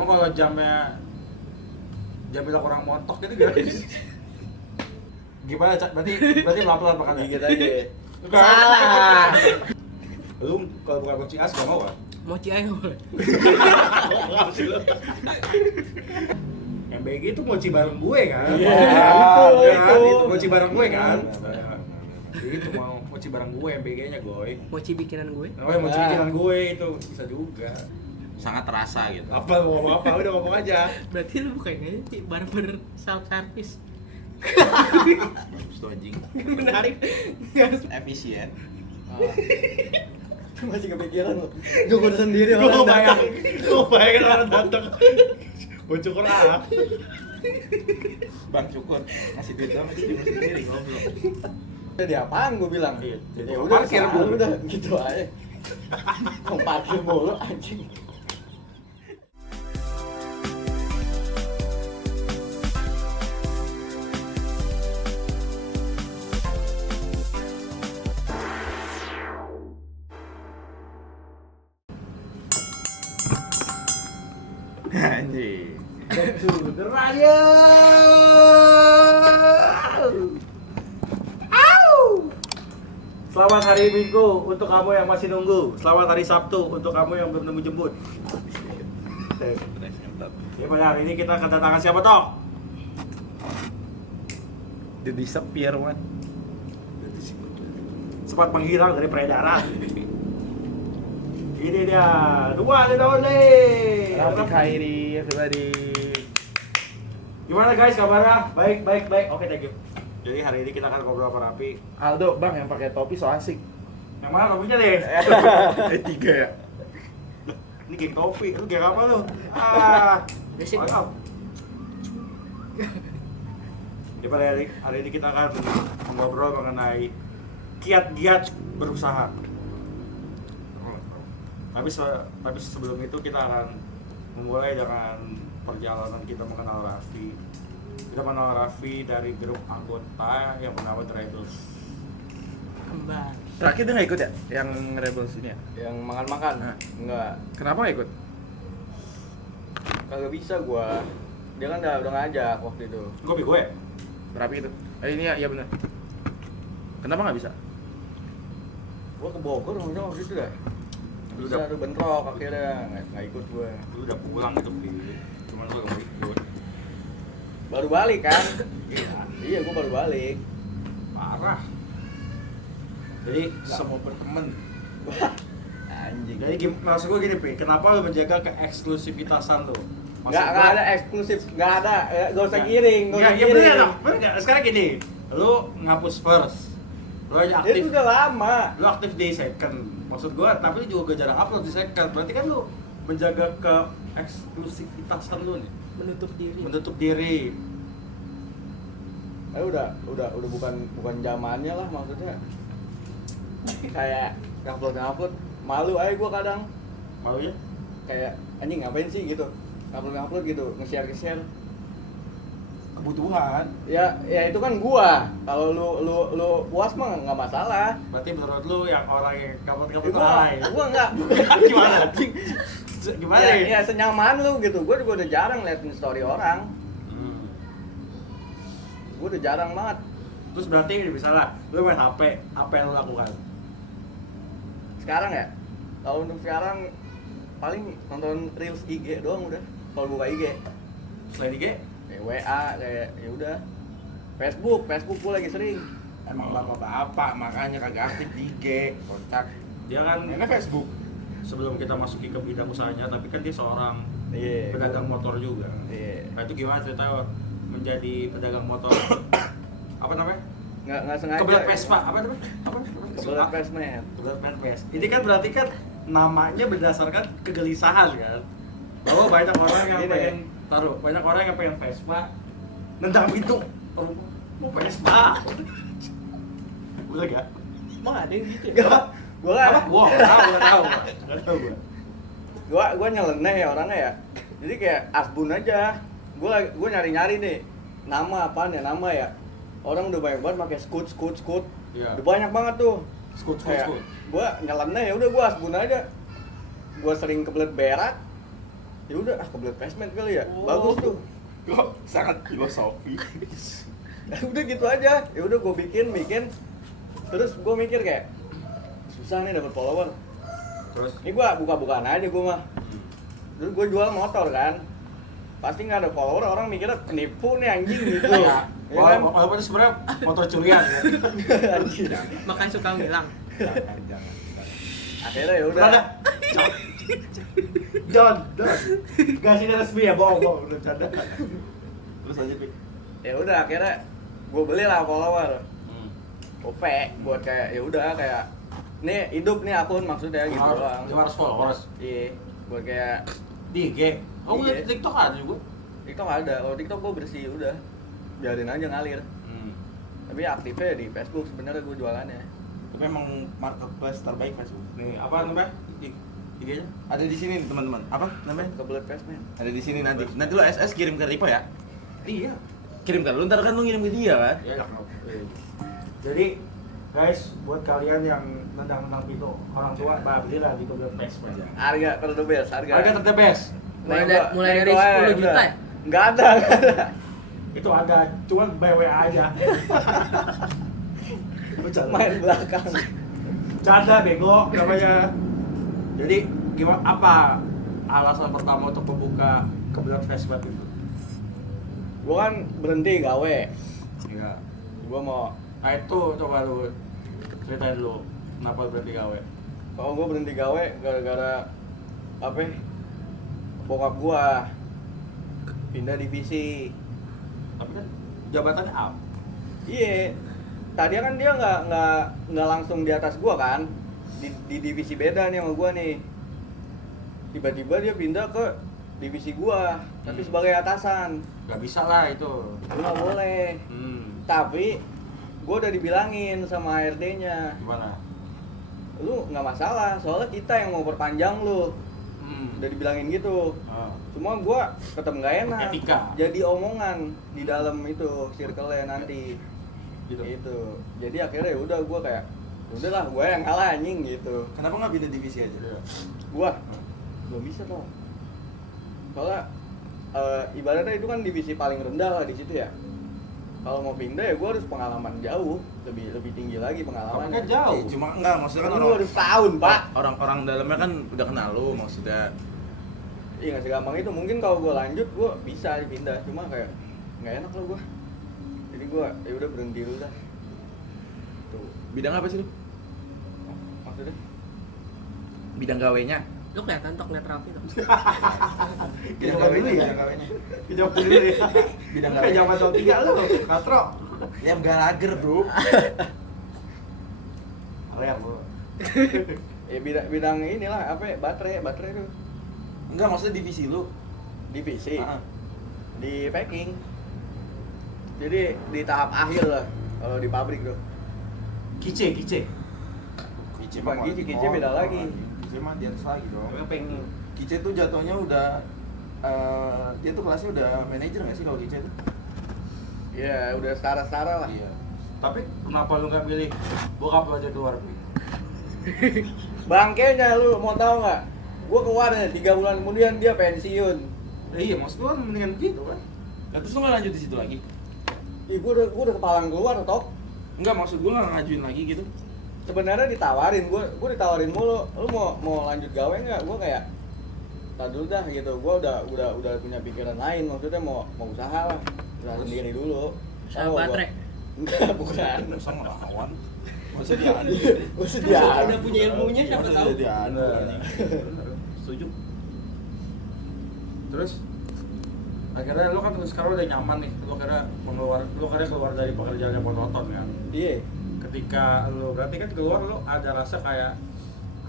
Cuma kalau jamnya bilang kurang montok gitu gimana Cak? Berarti pelan-pelan makannya. Dikit aja. Salah. Lu kalau bukan mochi as gak mau kan? Mochi aja boleh. MBG itu mochi bareng gue kan? Itu. Mochi bareng gue kan? Itu mau mochi bareng gue MBG-nya gue. Mochi bikinan gue. Oh ya mochi bikinan gue itu bisa juga. Sangat terasa gitu. Apa mau ngomong apa? Udah ngomong aja. Berarti lu bukain aja sih barber self service. Bagus tuh anjing. Menarik. Efisien. Masih kepikiran lo. Cukur sendiri Gue orang bayangin orang datang. Gue cukur ah. Bang Cukur kasih duit sama sih sendiri ngobrol. Jadi apaan gue bilang? Iya, jadi Ya udah parkir parkir gua. udah gitu aja. Mau parkir mulu anjing. Anjing. Selamat hari Minggu untuk kamu yang masih nunggu. Selamat hari Sabtu untuk kamu yang belum nemu jemput. Ya pada hari ini kita kedatangan siapa toh? The Disappear man. Sempat menghilang dari peredaran. Ini dia, dua ada Dole. Rafi Khairi, everybody. Gimana guys kabarnya? Baik. Oke, thank you. Jadi hari ini kita akan ngobrol sama Rafi. Aldo, bang yang pakai topi so asik. Yang mana topinya deh? Tiga ya. Ini geng topi, lu geng apa lu? Ah, Basic. mantap. Jadi pada hari ini kita akan ngobrol mengenai kiat-kiat berusaha. Tapi sebelum itu kita akan memulai dengan perjalanan kita mengenal Raffi. Kita mengenal Raffi dari grup anggota yang bernama The Rebels. Kembar. Terakhir dia nggak ikut ya? Yang Rebels ini ya? Yang makan-makan? Nah. Enggak. Kenapa nggak ikut? Kagak bisa gua. Dia kan udah ngajak waktu itu. Gue bego ya? Berapa itu? Ini ya, iya benar. Kenapa nggak bisa? Gua ke Bogor maksudnya waktu itu dah. Lu Bisa udah- tuh bentrok akhirnya nggak ikut gua. Lu udah pulang itu Pi. Cuman lu gak mau ikut. Baru balik kan? Iya, Iya, gua baru balik. parah. Jadi Nggak mau berteman. Anjing. Jadi maksud gue gini Pi, kenapa lu menjaga keeksklusivitasan lu? Maksud Nggak gua- ada eksklusif, nggak ada, nggak usah Nggak. giring, nggak Nggak, usah ya bener giring. dong, bener nggak? Sekarang gini, lu ngapus first, lu aja Itu aktif, udah lama. lu aktif di second. Maksud gua, tapi lu juga jarang upload di second. Berarti kan lu menjaga keeksklusivitasan lu nih, Menutup diri. menutup diri. Udah bukan zamannya lah maksudnya. Kayak upload malu aja gua kadang. Malu ya? Kayak anjing ngapain sih gitu. Upload gitu, nge-share. Kebutuhan. Ya itu kan gua. Kalau lu puas mah nggak masalah. Berarti menurut lu yang orang yang kabut-kabut Gua nggak. Gimana? Gimana Ya, ya? ya senyaman lu gitu. Gua juga udah jarang liatin story orang. Hmm. Gua udah jarang banget. Terus berarti misalnya lu main HP, apa yang lu lakukan? Sekarang ya. Kalau untuk sekarang paling nonton reels IG doang udah. Kalau buka IG, Selain IG? kayak WA, kayak ya udah. Facebook gua lagi sering. Emang bapak-bapak makanya kagak aktif di IG, kontak. Dia kan Mainnya Facebook. sebelum kita masuki ke bidang usahanya, tapi kan dia seorang Iya. pedagang motor juga. Iya. Nah itu gimana cerita menjadi pedagang motor? Apa namanya? Nggak sengaja. Kebelet Vespa, apa namanya? Apa? Kebelet Vespa. Kebelet Vespa. Ini kan berarti kan namanya berdasarkan kegelisahan kan? Bahwa banyak orang yang Gini. pengen banyak orang yang pengen Vespa, nendang pintu, mau Vespa. Boleh gak? Emang ada yang gitu ya? Enggak. Gua kan Apa? Gua nggak tahu. gua nyeleneh ya orangnya ya. Jadi kayak asbun aja. Gua nyari-nyari nih. Nama apaan ya? Nama ya. Orang udah banyak banget pakai scoot. Iya. Udah banyak banget tuh. Skut. Gua nyeleneh ya udah gua asbun aja. Gua sering kebelet berak. Ya udah kebelet basement kali ya. Oh. Bagus tuh. Kok sangat filosofi. Udah gitu aja. Ya udah gue bikin. Terus gue mikir kayak susah nih dapat follower. Terus Ini gue buka-bukaan aja gue mah. Terus gue jual motor kan. Pasti nggak ada follower, orang mikirnya penipu nih anjing gitu. ya, Ya kan? walaupun itu sebenarnya motor curian ya. Anjing. Makanya suka bilang. Jangan. Akhirnya ya udah. Ada. John. Gak sih resmi ya, bohong, udah bercanda. Terus aja, Pi. Ya udah akhirnya gue beli lah follower. OP buat kayak ya udah kayak nih hidup nih akun maksudnya gitu doang. 500 followers Iya, buat kayak di IG. Oh, Iya. di TikTok ada juga. TikTok ada. Kalau TikTok gue bersih udah. Biarin aja ngalir. Tapi aktifnya di Facebook sebenarnya gue jualannya. Tapi emang marketplace terbaik Facebook. Nih, apa namanya? IG-nya? Ada di sini teman-teman. Apa namanya? Kebelet basement. Ada di sini nanti. Nanti lo SS kirim ke Ripo ya. Iya. Kirim ke lu, ntar kan lu ngirim ke dia kan. Ya, jadi guys, buat kalian yang nendang-nendang pintu orang tua, belilah di Kebelet Basement. Harga the best, harga. Harga the best. Mulai dari 10 juta ya? Enggak ada. Itu ada, cuman BW aja. Main belakang. Canda bego namanya. Jadi gimana apa alasan pertama untuk membuka Kebelet Basement itu? Gua kan berhenti gawe. Iya. Gua mau Nah itu coba lu ceritain dulu kenapa lu berhenti gawe. kalau gua berhenti gawe gara-gara apa ya? Bokap gua pindah divisi. Tapi kan jabatannya up. Iya. Tadi kan dia nggak langsung di atas gua kan. Di divisi beda nih sama gua nih. Tiba-tiba dia pindah ke divisi gua, tapi sebagai atasan. Gak bisa lah itu. Lu nggak boleh. Tapi gua udah dibilangin sama HRD-nya, Gimana? lu nggak masalah, soalnya kita yang mau perpanjang lu. Udah dibilangin gitu. Ah. Cuma gua tetep nggak enak. Etika. Jadi omongan di dalam itu circle-nya nanti. Gitu. Gitu. Jadi akhirnya ya udah gua kayak udahlah gua yang kalah anjing gitu. Kenapa nggak pindah divisi aja? Iya. Gua belum bisa tau. Soalnya ibaratnya itu kan divisi paling rendah lah di situ ya. Kalau mau pindah ya gua harus pengalaman jauh, lebih tinggi lagi Tapi pengalamannya. kan jauh. Cuma enggak, maksudnya kan Kan orang gua harus tahun, Pak. orang dalamnya kan udah kenal lu maksudnya. Iya nggak segampang itu. Mungkin kalau gua lanjut gua bisa dipindah, cuma kayak nggak enak loh gua. Jadi gua ya udah berhenti dulu dah. Tuh, Bidang apa sih lu? maksudnya Bidang gawenya. Lu kelihatan tok liat rapi tuh. Bidang gawenya, dulu ya? bidang gawenya. Kejawab dulu ya. Bidang Kayak zaman tahun 3 lu, katro. Ya enggak lager, Bro. Area lu. ya bidang inilah apa ya, baterai tuh Enggak, maksudnya divisi lu. divisi Ah. di packing. Jadi di tahap akhir lah kalau di pabrik tuh. Kice. Kice Bukan Kice, Kice beda lagi. Kice mah di atas lagi dong. Tapi pengen Kice tuh jatuhnya udah dia tuh kelasnya udah manajer nggak sih kalau Kice tuh? Ya udah setara-setara lah. Iya. Tapi kenapa lu nggak pilih bokap lu aja keluar? Bangkainya lu mau tahu nggak? Gua keluar ya 3 bulan kemudian dia pensiun. Iya, maksud lu kan mendingan gitu kan. Nah, terus lu nggak lanjut di situ lagi? Ih, gua udah kepalang keluar toh. Enggak, maksud gua nggak ngajuin lagi gitu. Sebenarnya ditawarin, gua ditawarin mulu. Lu mau lanjut gawe nggak? Gua kayak tak dulu dah gitu. Gua udah punya pikiran lain. Maksudnya mau usaha lah. Usaha sendiri dulu. Usaha Tahu gua. baterai. Enggak, bukan. Masa ngelawan? Masa dia adu? Masa dia adu? Udah punya ilmunya siapa Masa tahu. dia adu, anjing? Setuju. Terus akhirnya lu kan sekarang udah nyaman nih. Lu akhirnya keluar dari pekerjaan yang monoton kan. Iya. Ketika lu berarti kan keluar lu ada rasa kayak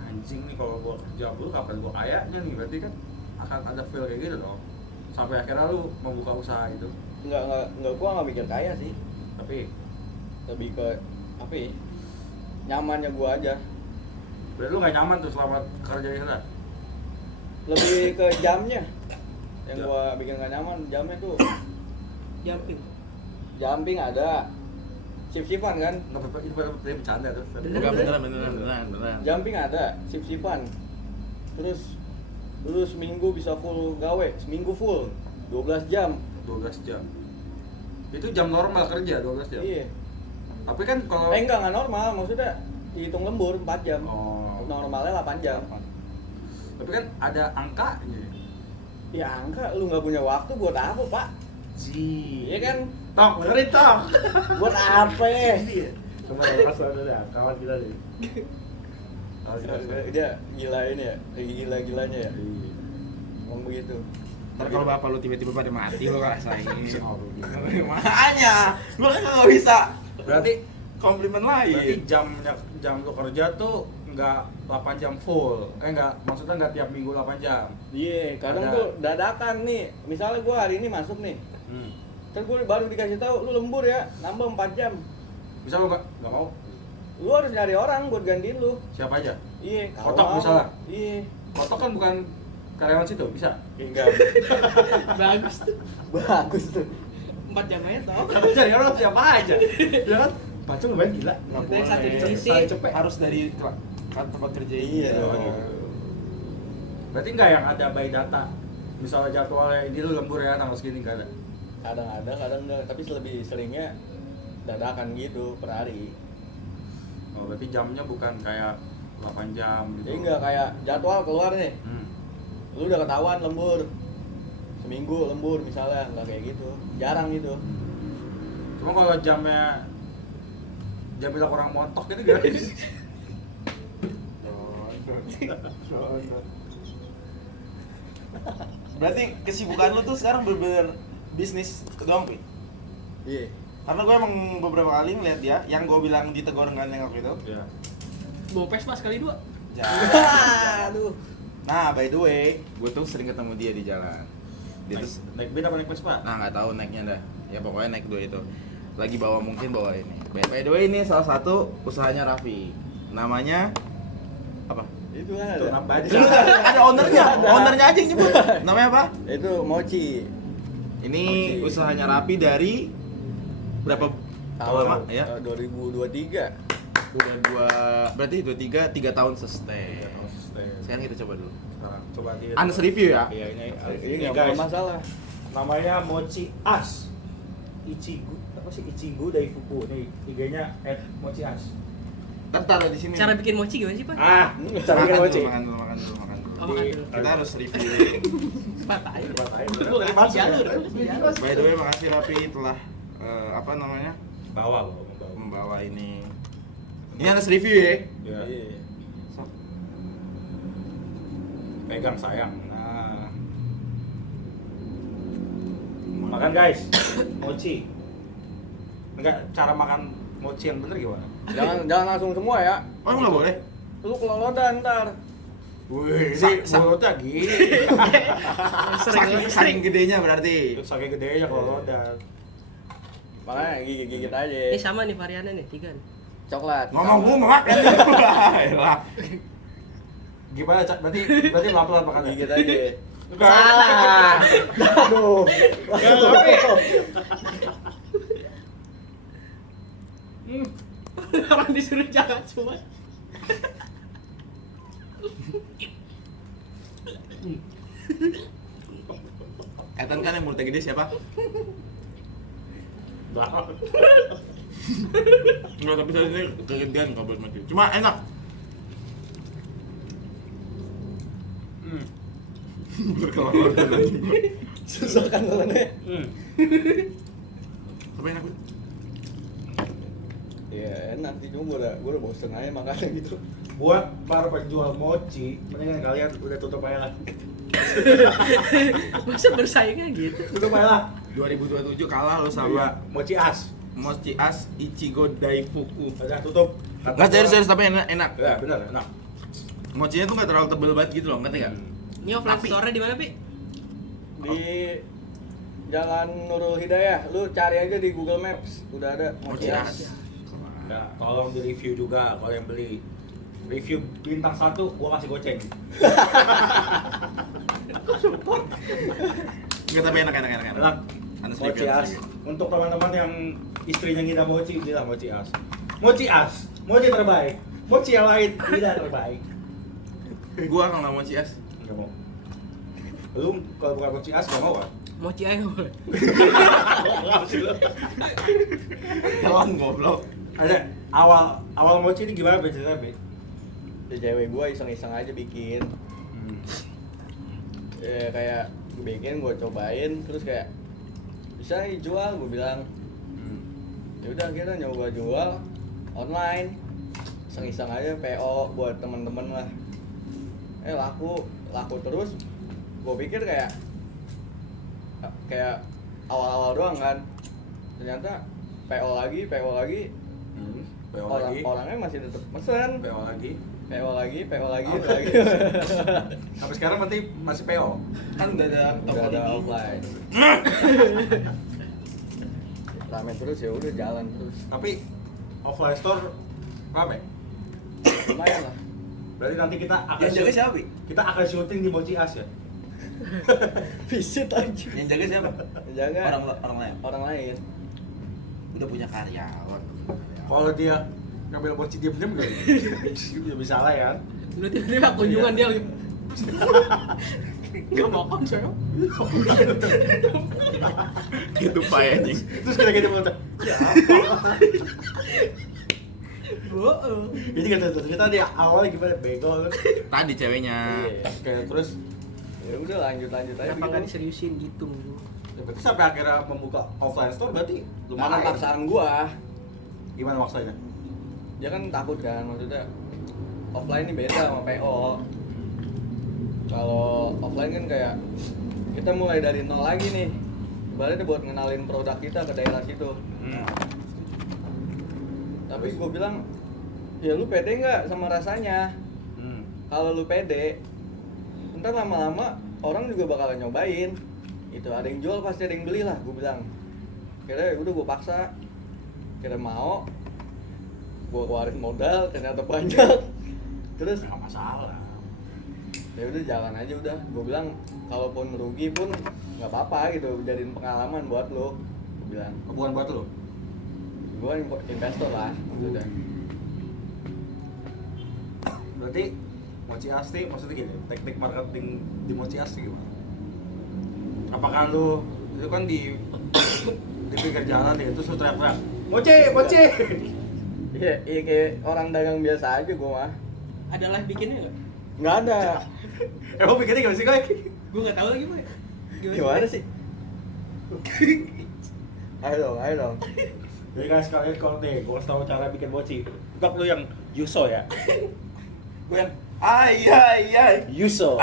anjing nih kalau gua kerja dulu kapan gua kayaknya nih, berarti kan akan ada feel kayak gitu dong. Sampai akhirnya lu membuka usaha itu. Enggak gua enggak mikir kaya sih. Tapi Lebih ke apa ya? Nyamannya gua aja. berarti lu gak nyaman tuh selama kerja di sana. Lebih ke jamnya. Yang Jam. gua bikin gak nyaman jamnya tuh. Jumping. Jumping ada. Shift-shiftan kan? Nggak itu bercanda tuh. Bener. Enggak, beneran. Jumping ada, shift-shiftan. Terus lu seminggu bisa full gawe, seminggu full 12 jam. 12 jam. Itu jam normal kerja 12 jam. Iya. Tapi kan kalau Enggak normal, maksudnya dihitung lembur 4 jam. Oh. Normalnya 8 jam. Tapi kan ada angkanya. Ya angka lu nggak punya waktu buat apa, Pak? Iya kan? Tok, dengerin Tok. Buat apa? Coba kasih ada deh, kawan kita deh. Dia gila ini ya, lagi gila-gilanya ya. Iya. Ngomong begitu. Ntar kalau bapak lu tiba-tiba pada mati lu ngerasain. Makanya, gua kan nggak bisa Berarti komplimen berarti lain. jam lu kerja tuh nggak 8 jam full. Enggak, maksudnya nggak tiap minggu 8 jam. Iya, kadang Ada. tuh dadakan nih. Misalnya gua hari ini masuk nih. Terus gua baru dikasih tahu lu lembur ya, nambah 4 jam. Bisa lu nggak mau? Lu harus nyari orang buat gantiin lu. Siapa aja? Iya, Kotok kalau- misalnya? Iya. Kotok kan bukan karyawan situ, bisa? Enggak. Bagus tuh. Bagus tuh. 4 jam aja tau. Tapi cari orang siapa aja? Ya kan? Pacung lumayan gila. Nggak Yang satu di boleh. sisi. Saling cepet. Harus dari tempat kerja ini. Iya Oh, dong. gitu. Berarti nggak yang ada by data? Misalnya jadwalnya ini lu lembur ya tanggal segini nggak ada? Kadang ada, kadang enggak. Tapi lebih seringnya dadakan gitu per hari. Oh, berarti jamnya bukan kayak 8 jam gitu? Jadi enggak kayak jadwal keluar nih. Hmm. Lu udah ketahuan lembur. Seminggu lembur misalnya, enggak kayak gitu. Jarang gitu. Cuma kalau jamnya jam bilang orang montok gitu gimana? Berarti kesibukan lu tuh sekarang bener-bener bisnis doang, Pi? Iya. Karena gue emang beberapa kali ngeliat dia, yang gue bilang ditegur nggak nengok itu. Iya. Bawa Vespa sekali 2. Aduh. Nah, by the way, gue tuh sering ketemu dia di jalan. Dia Naik, tuh, naik beda apa naik Vespa? nah nggak tahu naiknya dah. Ya pokoknya naik dua itu. Lagi bawa mungkin bawa ini. By the way ini salah satu usahanya Raffi. Namanya apa? Itu kan Tuh, ada. nambah aja. Ada ownernya, ownernya aja yang nyebut. Namanya apa? Itu mochi. Ini Mochi. usahanya Raffi dari berapa Tahun lama ya? 2023. Udah berarti 3 tahun sustain. Konsisten. Sekarang kita coba dulu. Sekarang coba dia. Honest review ya. Iya ini Ini enggak guys. masalah. Namanya Mochi As. Ichigo apa sih Ichigo Daifuku. Nih IG-nya @mochias. Ntar taruh di sini. Cara bikin mochi gimana sih, Pak? Ah, cara makan bikin dulu, mochi. makan dulu. Oh, makan dulu. Kita harus review. Batai. Batai. Gua Dari kasih masuk ya? jalur. By the way, makasih Raffi telah apa namanya Bawa. membawa ini. Ini harus review ya. Ya. Iya. Sok. Pegang sayang. Nah. Makan guys. Mochi. Enggak, cara makan mochi yang bener gimana? Jangan langsung semua ya. Oh nggak boleh. Lu kelolodan ntar. Wih, Sa- ini mulutnya gini. Saking gedenya berarti. Saking gedenya kalau lodan. Makanya gigit-gigit aja. Ini sama nih variannya nih, 3 nih. Coklat. Ngomong gua mau makan nih. Elah. Gimana, Cak? Berarti pelan-pelan makannya. Gigit aja. Enggak. Salah. Aduh. Orang disuruh jangan semua. Ethan kan yang mulutnya gede siapa? Enggak, tapi saya ini kegedean nggak buat mati. Cuma enak. Berkelolodan lagi. Susah kan nelennya. Tapi enak. Bud. Iya enak sih, cuma gua udah bosen aja makannya gitu. Buat para penjual mochi, mendingan kalian udah tutup aja lah. Masa bersaingnya gitu? Tutup aja lah. 2027 kalah lo Sama sama mochi as. Mochi As Ichigo Daifuku. Udah tutup. Nggak serius tapi enak. Ya, benar, enak. Mochinya tuh nggak terlalu tebel banget gitu loh, ngerti nggak? Ini offline Tapi- store-nya di mana, Pi? Di Jalan Nurul Hidayah, lu cari aja di Google Maps, udah ada Mochi Mochi As. As. Ya, tolong di review juga kalau yang beli. Review bintang 1 gua kasih goceng. Nggak, tapi enak. Enak. Honest Mochi review, as. honest review. Untuk teman-teman yang istrinya ngidam mochi, bilang mochi as. Mochi as. Mochi terbaik. Mochi yang lain tidak terbaik. Gua kalau nggak Mochi As. Enggak mau. Lu kalau bukan mochi as gak mau kan? Mochi aja boleh. Jalan goblok. Ada awal mochi ini gimana ceritanya, Be? Ya cewek gua iseng-iseng aja bikin. Ya kayak gue bikin, gue cobain, terus kayak bisa nih jual, gue bilang. Ya udah kita nyoba jual online, iseng-iseng aja PO buat temen-temen lah. Laku terus. Gue pikir kayak awal-awal doang kan, ternyata PO lagi PO lagi, orangnya masih tetap mesen. PO lagi. Sampai sekarang berarti masih PO. Kan udah ada Udah toko ada di offline. Ramen terus ya udah jalan terus. Tapi offline store rame. Lumayan lah. Berarti nanti kita akan Yang jaga siapa, Bi? Kita akan syuting di Mochi As ya. Visit aja. Yang jaga siapa? Jaga Orang lain. orang lain. Udah punya karyawan. Kalau dia ngambil mochi diam-diam gak? Ya bisa lah ya. Lu tiba-tiba kunjungan dia lagi. Gak makan saya. Gitu Pak anjing. Terus kita foto. Ya apa? Jadi kita di awal gimana bego lu. Tadi ceweknya. Oke, terus Ya udah lanjut aja Kenapa dulu. nggak diseriusin gitu? ya berarti sampai akhirnya membuka offline store berarti Mana lumayan. paksaan gua. Gimana maksudnya? Dia kan takut kan, maksudnya offline ini beda sama PO. Kalau offline kan kayak kita mulai dari nol lagi nih. Ibaratnya buat ngenalin produk kita ke daerah situ. Tapi gue bilang, ya lu pede nggak sama rasanya? Kalau lu pede, ntar lama-lama orang juga bakalan nyobain. Itu ada yang jual pasti ada yang beli lah, gue bilang. Kira udah gue paksa, kira mau, gue keluarin modal ternyata banyak. Terus Nggak masalah. ya udah jalan aja udah. Gue bilang kalaupun rugi pun nggak apa-apa gitu, jadiin pengalaman buat lo. Gue bilang, Bukan buat lu. gue investor lah maksudnya. Berarti Mochi Asti maksudnya gini, teknik marketing di Mochi Asti gimana? Apakah lu itu kan di pinggir jalan ya, terus lu teriak-teriak Mochi! Iya, kayak orang dagang biasa aja gue mah. Ada live bikinnya nggak? Nggak ada. Emang pikirnya gimana sih, Koy? Gue nggak tahu lagi, Boy. Gimana sih? Ayo dong. Jadi kan sekalian kalau nih, gue kasih tau cara bikin mochi. Bukan lu yang Yuso ya? Gue yang ay Yuso.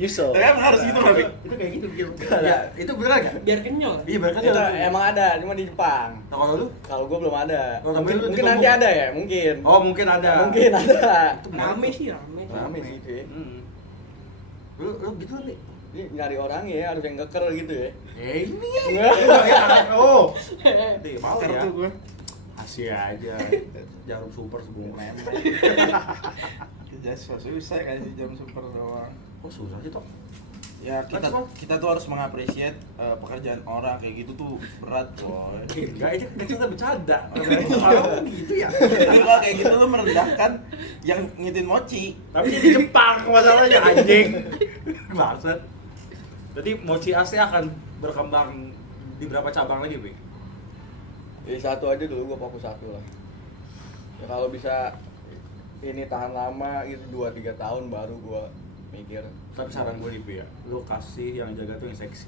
Yuso. Tapi emang harus gitu loh, Bi. Itu kayak gitu bikin. Nggak ada. Ya, itu beneran kan? Biar kenyal. Iya, berarti Itu emang ada, cuma di Jepang. Nah, kalau lu? Kalau gue belum ada. Oh, tapi lu Mungkin di nanti Lombok. ada ya, mungkin. Oh, mungkin ada. Mungkin ada. Rame sih, rame. Rame sih cuy. Lu gitu nih. Ini nyari orang ya harus yang keker gitu ya. Ini Nggak. oh. Nanti mau Sekarang ya. tuh gue. Kasih aja. Jarum super sebungkus. Jadi susah kayak si jam super doang. Oh, susah sih toh. Ya Kan, kita tuh harus mengapresiasi pekerjaan orang kayak gitu tuh berat boy. Enggak, ini kita bercanda. Kalau gitu ya. Tapi kalau kayak gitu lu merendahkan yang ngitin mochi. Tapi di Jepang masalahnya anjing. Maksud. Berarti Mochi Asti akan berkembang di berapa cabang lagi, Bi? Jadi satu aja dulu, gue fokus satu lah. Ya kalau bisa ini tahan lama gitu 2-3 tahun baru gue mikir. Tapi saran gue nih, Bi ya, lu kasih yang jaga tuh yang seksi.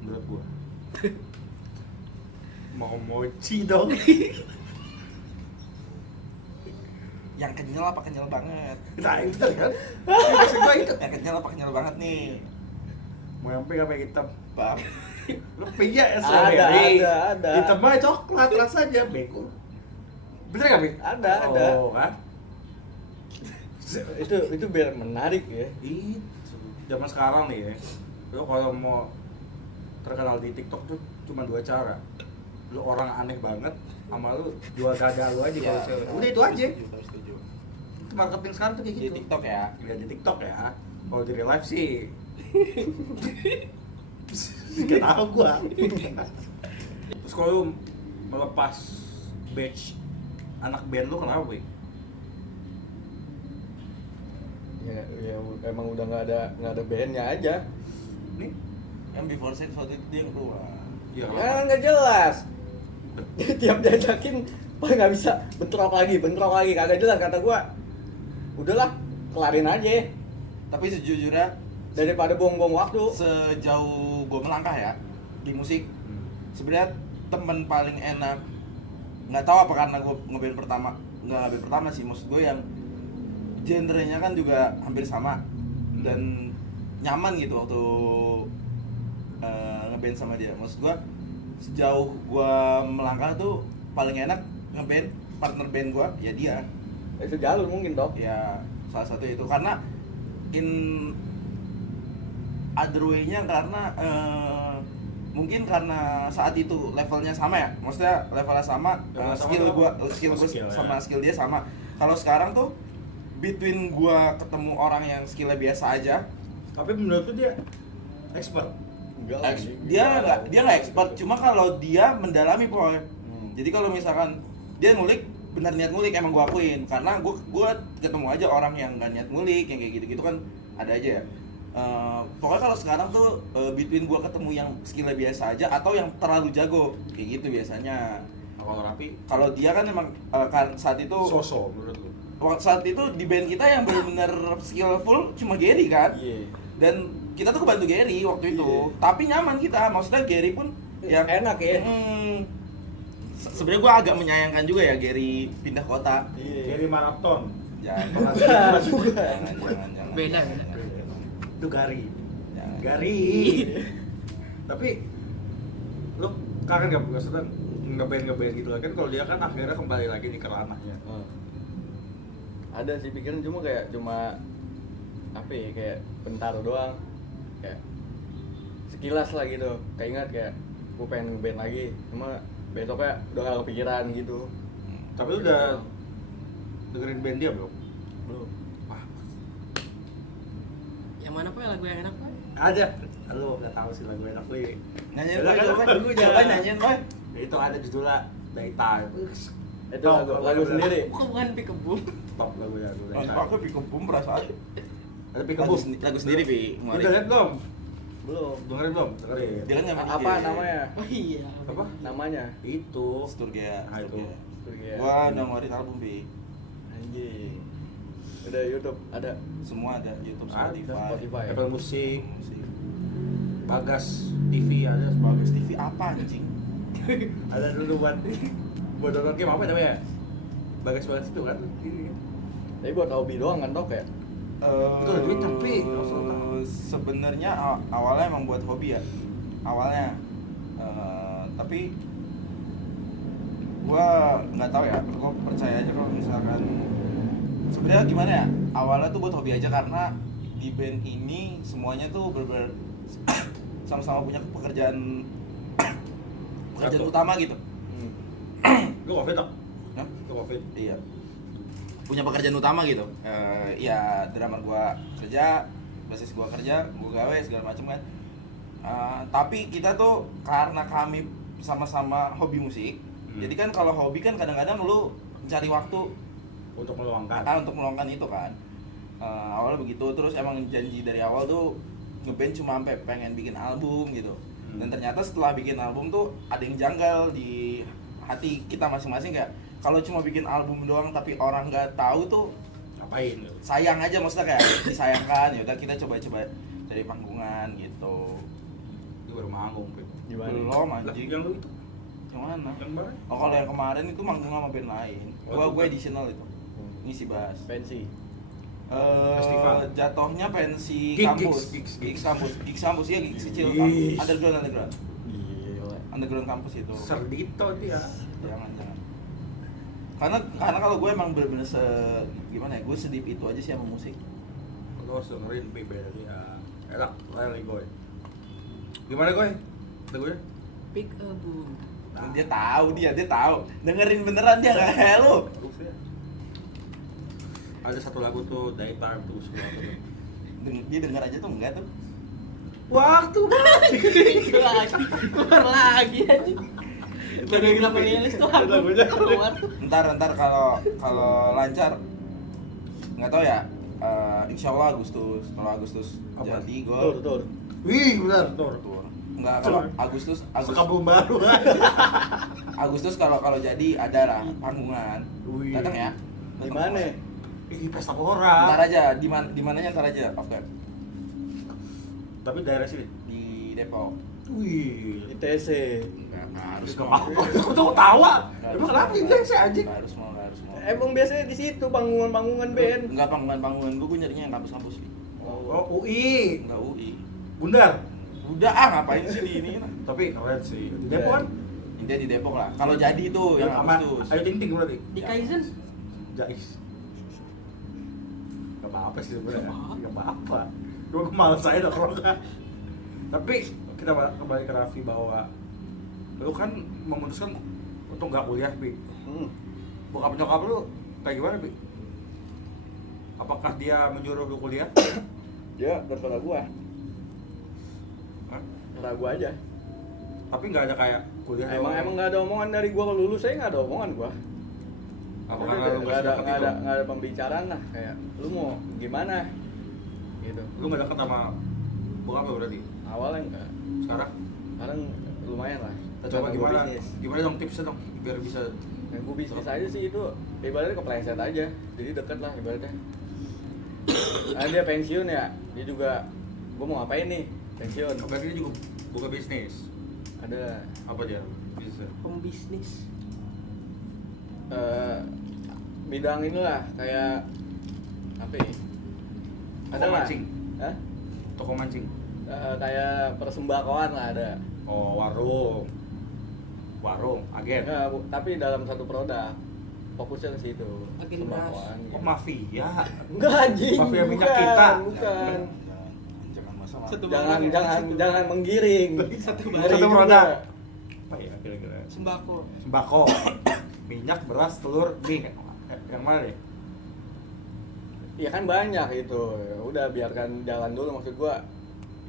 Menurut gue. Mau mochi dong. Yang kenyal apa kenyal banget? Nah, itu kan. Maksud gue itu. Yang kenyal apa kenyal banget nih? Mau yang pink apa yang hitam? Bang. Lu pink ya Ada, strawberry. ada. Hitam mah coklat rasanya, bego. Bener gak, Bi? Ada. Oh, kan? Itu biar menarik ya. Itu zaman sekarang nih ya, lo kalau mau terkenal di TikTok tuh cuma 2 cara. Lo orang aneh banget, sama lo jual dada lo aja kalau cewek. Udah itu aja. Setuju. Itu marketing sekarang tuh kayak Di gitu. TikTok ya. Nggak di TikTok ya. Kalau di real life sih. Gak tau gua. Terus kalau lo melepas badge anak band lo kenapa, Boy? Ya emang udah nggak ada bandnya aja. Nih, Yang Before Sex waktu itu dia yang keluar. iya Ya kan nggak jelas. Tiap diajakin paling nggak bisa bentrok lagi kagak jelas kata gua. Udahlah, kelarin aja Tapi sejujurnya daripada buang-buang waktu. sejauh gue melangkah ya di musik, sebenarnya temen paling enak, nggak tahu apa karena gue ngeband pertama sih, maksud gue yang genrenya kan juga hampir sama dan nyaman gitu waktu ngeband sama dia. Maksud gue sejauh gue melangkah tuh paling enak ngeband partner band gue ya dia. Itu jalur mungkin dok. Ya salah satu itu karena in other way-nya karena mungkin karena saat itu levelnya sama ya, maksudnya levelnya sama, Levelnya sama skill tuh gua apa? skill Oh, gua skill, sama ya. skill dia sama. Kalau sekarang tuh between gua ketemu orang yang skillnya biasa aja, Tapi menurut tuh dia expert. Enggak dia nggak expert, cuma kalau dia mendalami poin. Jadi kalau misalkan dia ngulik benar niat ngulik, emang gua akuin karena gua ketemu aja orang yang nggak niat ngulik yang kayak gitu-gitu kan ada aja ya. Pokoknya kalau sekarang tuh between gua ketemu yang skillnya biasa aja atau yang terlalu jago kayak gitu biasanya. Nah, kalau Rapi Kalau dia kan emang kan saat itu sosok menurut lu. saat itu di band kita yang benar-benar skillful cuma Gary kan. Iya. Dan kita tuh kebantu Gary waktu itu. Iya. Tapi nyaman kita, maksudnya Gary pun ya Enak ya. Sebenarnya gua agak menyayangkan juga ya Gary pindah kota. Gary Marathon. Jangan. Jangan. Beda. Itu Gary. Jangan. Gary. Tapi lu kangen gak maksudnya ngeband gitu kan kalau dia kan akhirnya kembali lagi nih ke ranahnya. Ada sih pikiran cuma apa ya, kayak bentar doang, kayak sekilas lah gitu, keinget kayak gue pengen ngeband lagi, cuma besoknya udah gak kepikiran gitu. Tapi lu udah dengerin band dia belum? Belum. Wah, Yang mana pak lagu yang enak pak? ada. Lu udah tahu sih lagu enak lu. Nyanyiin Udah, Boy, kan, coba. lagunya. Coba nyanyiin Boy. Itu ada judulnya Daytime. Itu lagu sendiri. Bukan pick up boom. Top lagunya Oh, Daytime. aku pick up boom perasaan. Ada Peekaboo. Lagu sendiri Pi. Udah lihat belum? Belum. Dengerin belum? Dengerin. Dia kan nyaman Apa namanya? Oh iya. Apa? Namanya? Itu. Sturgia. Nah, itu. Sturgia. Gua udah ngeluarin album Pi. Anjing. Udah YouTube ada. Semua ada YouTube, Ada, Spotify. Apple Music, Musik. Bagas TV ada. Bagus TV apa anjing? Ada dulu buat download game apa namanya? Bagas itu kan. Tapi buat hobi doang kan dok ya? Itu ada duit tapi nggak usah tahu. Sebenarnya awalnya emang buat hobi ya. Awalnya tapi gua nggak tahu ya, gua percaya aja kalau misalkan sebenarnya gimana ya, awalnya tuh buat hobi aja karena di band ini semuanya tuh bener-bener sama-sama punya pekerjaan Satu. utama gitu. Lu covid tak? Hah? Lu covid. Iya, punya pekerjaan utama gitu. Ya drummer gua kerja, bassist gua kerja, gua gawe segala macam kan. Tapi kita tuh karena kami sama-sama hobi musik, jadi kan kalau hobi kan kadang-kadang lu mencari waktu Untuk meluangkan. untuk meluangkan itu kan. Awalnya begitu, terus emang janji dari awal tuh ngeband cuma sampai pengen bikin album gitu. Dan ternyata setelah bikin album tuh ada yang janggal di hati kita masing-masing, kayak kalau cuma bikin album doang tapi orang nggak tahu tuh Ngapain lu? sayang aja, maksudnya kayak disayangkan. Ya udah kita coba-coba cari panggungan gitu. Dia baru manggung, Fit. Gimana? Belum Lah, anjing. yang lu itu? Yang mana? Yang mana? Oh, kalau yang kemarin itu manggung sama band lain. Oh, Gua itu. additional itu. Ngisi bass. Pensi. Festival. Jatuhnya pensi Gigs, kampus. gigs. Gigs kampus ya, gigs kecil. Gigs. Underground. Gila. Underground kampus itu. Serdito dia. Jangan. Karena kalau gue emang bener-bener gimana ya, gue sedip itu aja sih sama musik. Lu harus dengerin beda dia. Enak, lali gue. Gimana gue? Lagunya? Pick up boom. Dia tahu. Dengerin beneran dia nggak kayak lu. Bagus ya. Ada satu lagu tuh Daytime tuh semua tuh. Dia denger aja tuh enggak tuh. Waktu Keluar lagi anjing. Lagu yang kita playlist tuh Lagunya. keluar. Ntar kalau lancar nggak tahu ya, Insya Allah Agustus. Kalau Agustus Apa? jadi gue Tur. Wih, benar. Tur. Enggak, kalau Agustus Sekabum baru. Agustus kalau jadi ada lah panggungan. Wih. Datang ya. Di mana? Ih, pesta Ntar pora. aja, di mananya ntar aja. Oke. Tapi daerah sini. Di Depok. Wih. ITC. Enggak harus Gak apa-apa. Aku tuh ketawa. Emang kenapa ini sih anjing? Nggak harus mau. Emang biasanya di situ panggungan band. Enggak panggungan gue nyarinya yang kampus-kampus nih. Oh, UI. Enggak UI. Bundar. Udah ngapain sih di ini? Tapi keren sih. Di Depok kan? Dia di Depok lah. Kalau jadi tuh yang sama Agustus. Ayu Ting Ting berarti. Di Kaizen. Jais. Gak apa-apa sih sebenarnya. Gak apa-apa. Gue males aja kalau enggak. Tapi kita kembali ke Raffi bahwa lu kan memutuskan untuk nggak kuliah, Pi. Bokap nyokap lu kayak gimana, Pi? Apakah dia menyuruh lu kuliah? Ya, terserah gua. Hah? Terserah gua aja. Tapi nggak ada kayak kuliah. Emang nggak ada omongan dari gua kalau lulus, saya nggak ada omongan gua. Apakah Udah, lu nggak ada deket itu? nggak ada pembicaraan lah kayak lu mau gimana gitu. Lu nggak deket sama bokap lu berarti? Awalnya enggak, Sekarang? sekarang lumayan lah. Kita coba Karena gua gimana? bisnis. Gimana dong tipsnya dong biar bisa. Yang gue bisnis aja sih itu ibaratnya kepleset aja, jadi deket lah ibaratnya. Nah, dia pensiun ya, dia juga gue mau ngapain nih pensiun. Berarti dia juga buka bisnis. Ada Apa dia? Bisa. Pembisnis. bidang inilah kayak apa ya? Ada Toko lah. mancing. Hah? Toko mancing. Kayak persembakoan lah ada. Oh, warung, agen. Enggak, tapi dalam satu produk fokusnya ke situ. Agen Persembakoan, Oh, gitu. mafia. Enggak anjing. Mafia minyak bukan, kita. Bukan. Jangan masalah. Satu Jangan barang ya? jangan menggiring. Satu Ngeri barang. Satu juga. produk. Apa ya kira-kira? Sembako. Sembako. Minyak, beras, telur, mie. Yang mana deh? Iya kan banyak itu. Udah biarkan jalan dulu maksud gua.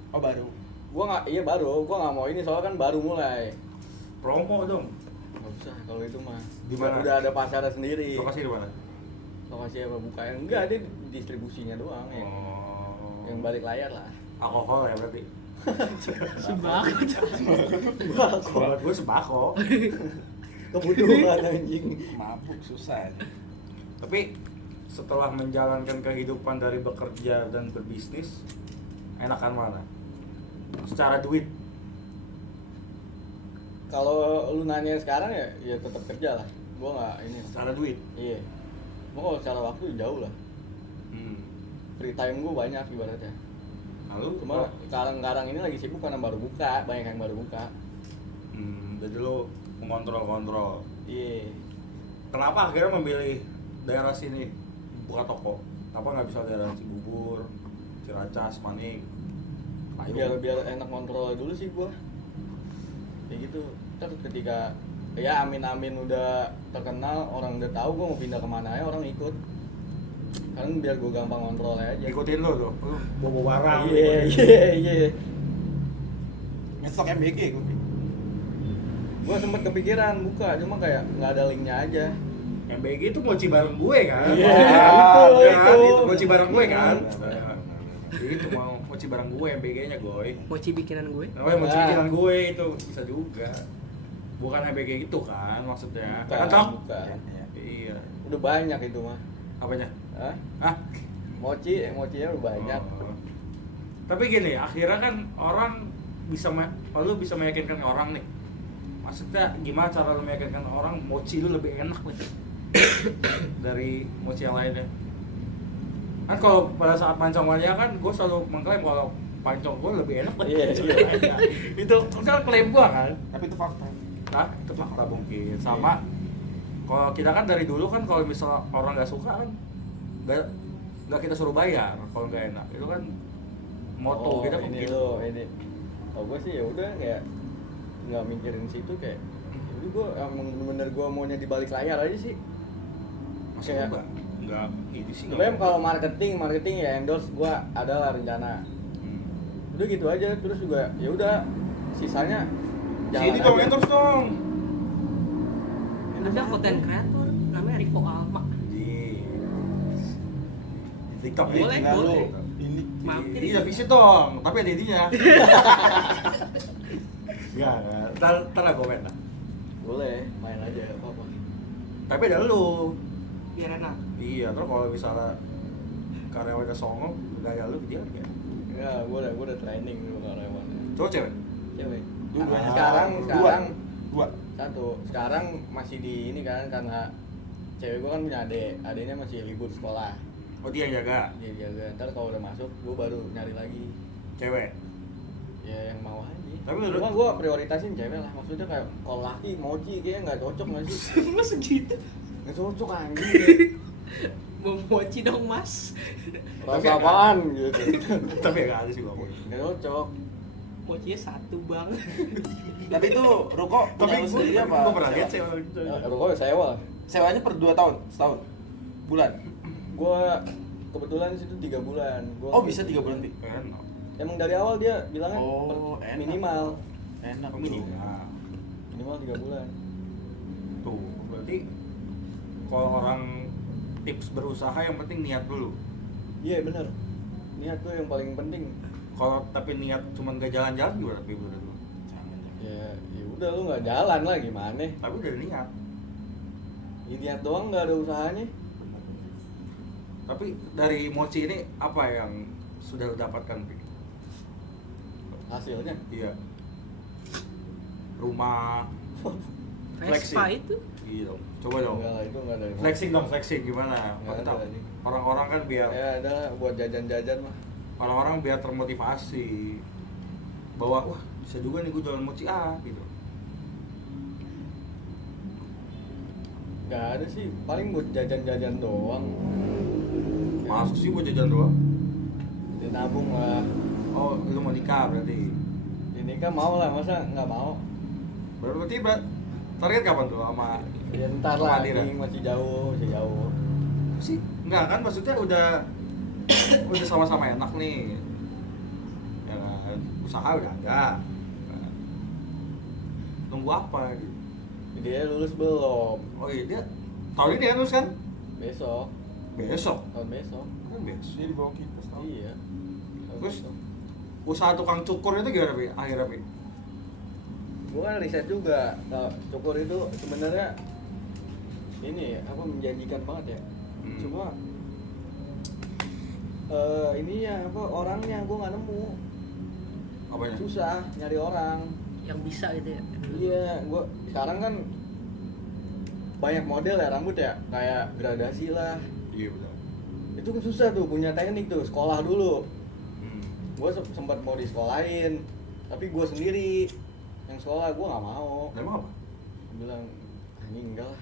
Oh baru. Gua nggak, iya baru. Gua nggak mau ini soalnya kan baru mulai. Promo dong. Nggak usah kalau itu mah. Di mana? Udah ada pasarnya sendiri. Lokasi di mana? Lokasi apa bukaan? Enggak, dia distribusinya doang ya. Oh. Yang balik layar lah. Alkohol ya berarti. Sembako. Kalau gue sembako. Kebutuhan anjing. Mabuk susah. Tapi setelah menjalankan kehidupan dari bekerja dan berbisnis, enakan mana? Secara duit. Kalau lu nanya sekarang ya tetap kerja lah. Gua nggak ini. Secara duit. Iya. Gua kalau secara waktu jauh lah. Hmm. Free time gua banyak ibaratnya. Lalu Cuma sekarang ini lagi sibuk karena baru buka, banyak yang baru buka. jadi lo mengontrol-kontrol. Iya. Kenapa akhirnya memilih daerah sini buka toko? Kenapa nggak bisa daerah Cibubur, Ciracas, Manik, Payung? Biar enak kontrol dulu sih gua. Kayak gitu. Terus ketika ya amin udah terkenal, orang udah tahu gua mau pindah kemana ya orang ikut. Kan biar gua gampang kontrol aja. Ikutin lo tuh, lu bawa barang. Iya. Ngestok MBG gue. Gua sempet kepikiran buka, cuma kayak nggak ada linknya aja. MBG itu mochi bareng gue kan? Iya, Kan? itu. Mochi bareng gue kan? Benar. Itu mau mochi bareng gue MBG-nya gue. Mochi bikinan gue. Oh ya mochi Nah. bikinan gue itu bisa juga. Bukan MBG itu kan maksudnya. Kan cok? Bukan. Iya. Udah banyak itu mah. Apanya? Hah? Hah? Mochinya udah banyak. Oh. Tapi gini, akhirnya kan orang bisa lu bisa meyakinkan orang nih. Maksudnya gimana cara lu meyakinkan orang mochi lu lebih enak nih dari mochi yang lainnya? Kan kalau pada saat pancong mania kan gue selalu mengklaim kalau pancong gue lebih enak dari Iya, pancong iya. yang lainnya. Itu kan klaim gue kan? Tapi itu fakta. Nah, itu fakta mungkin. Sama kalau kita kan dari dulu kan kalau misalnya orang nggak suka kan nggak kita suruh bayar kalau nggak enak. Itu kan moto kita kan ini gitu. lo ini. Oh gue sih ya udah kayak nggak mikirin situ kayak. Jadi gue emang bener-bener gue maunya di balik layar aja sih. Masa Kayak- enggak? Enggak ini sih Sebenarnya kalau marketing ya endorse gue adalah rencana. Udah gitu aja terus juga ya udah sisanya Sini dong, endorse dong. Ada konten kreator namanya Rivo Alma. TikTok ya? Boleh, Nah, lu boleh. ini Mampir. Iya visit dong, tapi ada intinya. Enggak, ntar lah gue main lah. Boleh, main aja apa-apa. Tapi ada lu. Biar enak. Iya, terus kalau misalnya karyawannya songong, gaya lu dia ya. Ya, gue udah training dulu karyawannya. Cowok cewek? Cewek. Dua. Sekarang Dua. satu. Sekarang masih di ini kan karena cewek gue kan punya adeknya masih libur sekolah. Oh dia yang jaga, Dia jaga. Ntar kalau udah masuk, gue baru nyari lagi. cewek. Ya yang mau aja. Tapi menurut- Cuma gue prioritasin cewek lah. Maksudnya kayak kalau laki mochi kayaknya nggak cocok nggak sih? Mas segitu. Nggak cocok anjing. Mau mochi dong mas. Rasa apaan gitu. Tapi ya gak ada sih gua mau. Nggak cocok. Mochinya satu bang. Tapi itu Ruko punya lu sendiri apa? Gua pernah lihat sewa? cewek gitu. Gue sewa. Sewanya per 2 tahun, setahun, bulan. Gue kebetulan di situ 3 bulan. Oh bisa 3 bulan Pi? Enak. Emang dari awal dia bilangnya Oh, enak. minimal Enak Oh, tuh. nah, minimal 3 bulan. tuh berarti kalau orang tips berusaha yang penting niat dulu. Iya bener. Niat tuh yang paling penting. Kalau tapi niat cuma gak jalan-jalan gimana tapi menurut lu? Jangan. Ya udah lu nggak jalan lah gimana? Tapi udah ada niat. Ya, niat doang nggak ada usahanya. Tapi dari mochi ini apa yang sudah lu dapatkan, Pi? Hasilnya. Iya. Rumah. Vespa itu. Iya dong. Coba dong. Enggak lah itu nggak ada. Flexing dong, flexing gimana? Nggak Mantap. ada, anjing. Orang-orang kan biar Ya ada lah, buat jajan-jajan mah. orang-orang biar termotivasi bahwa wah bisa juga nih gue jualan mochi gitu. Nggak ada sih, paling buat jajan-jajan doang. Masuk sih buat jajan doang. Di nabung lah. Oh, lu mau nikah berarti. Ini kan mau lah, masa nggak mau? Berarti target kapan tuh sama Ya ntar lah, Madira? anjing, masih jauh. sih? Enggak kan maksudnya udah sama-sama enak nih. Ya kan, usaha udah ada. Nah, tunggu apa gitu. Dia lulus belum? Oh iya dia tahun ini kan lulus kan? Besok, Besok. tahun besok. Kan besok. Dia di bawah kita setahun. Iya. Tahun Terus? besok. Usaha tukang cukur itu gimana, Pi? Akhirnya, Pi? Gua kan riset juga. Nah, cukur itu sebenarnya ini apa menjanjikan banget ya. Hmm. Cuma ininya apa orangnya gua nggak nemu. Apanya? Susah nyari orang. Yang bisa gitu ya. Iya, gua sekarang kan banyak model ya rambut ya, kayak gradasi lah. Iya betul. Itu kan susah tuh punya teknik tuh, sekolah dulu. Hmm. Gue sempat mau disekolahin, tapi gue sendiri yang sekolah gue nggak mau. Nah, emang apa? Gua bilang anjing enggak lah.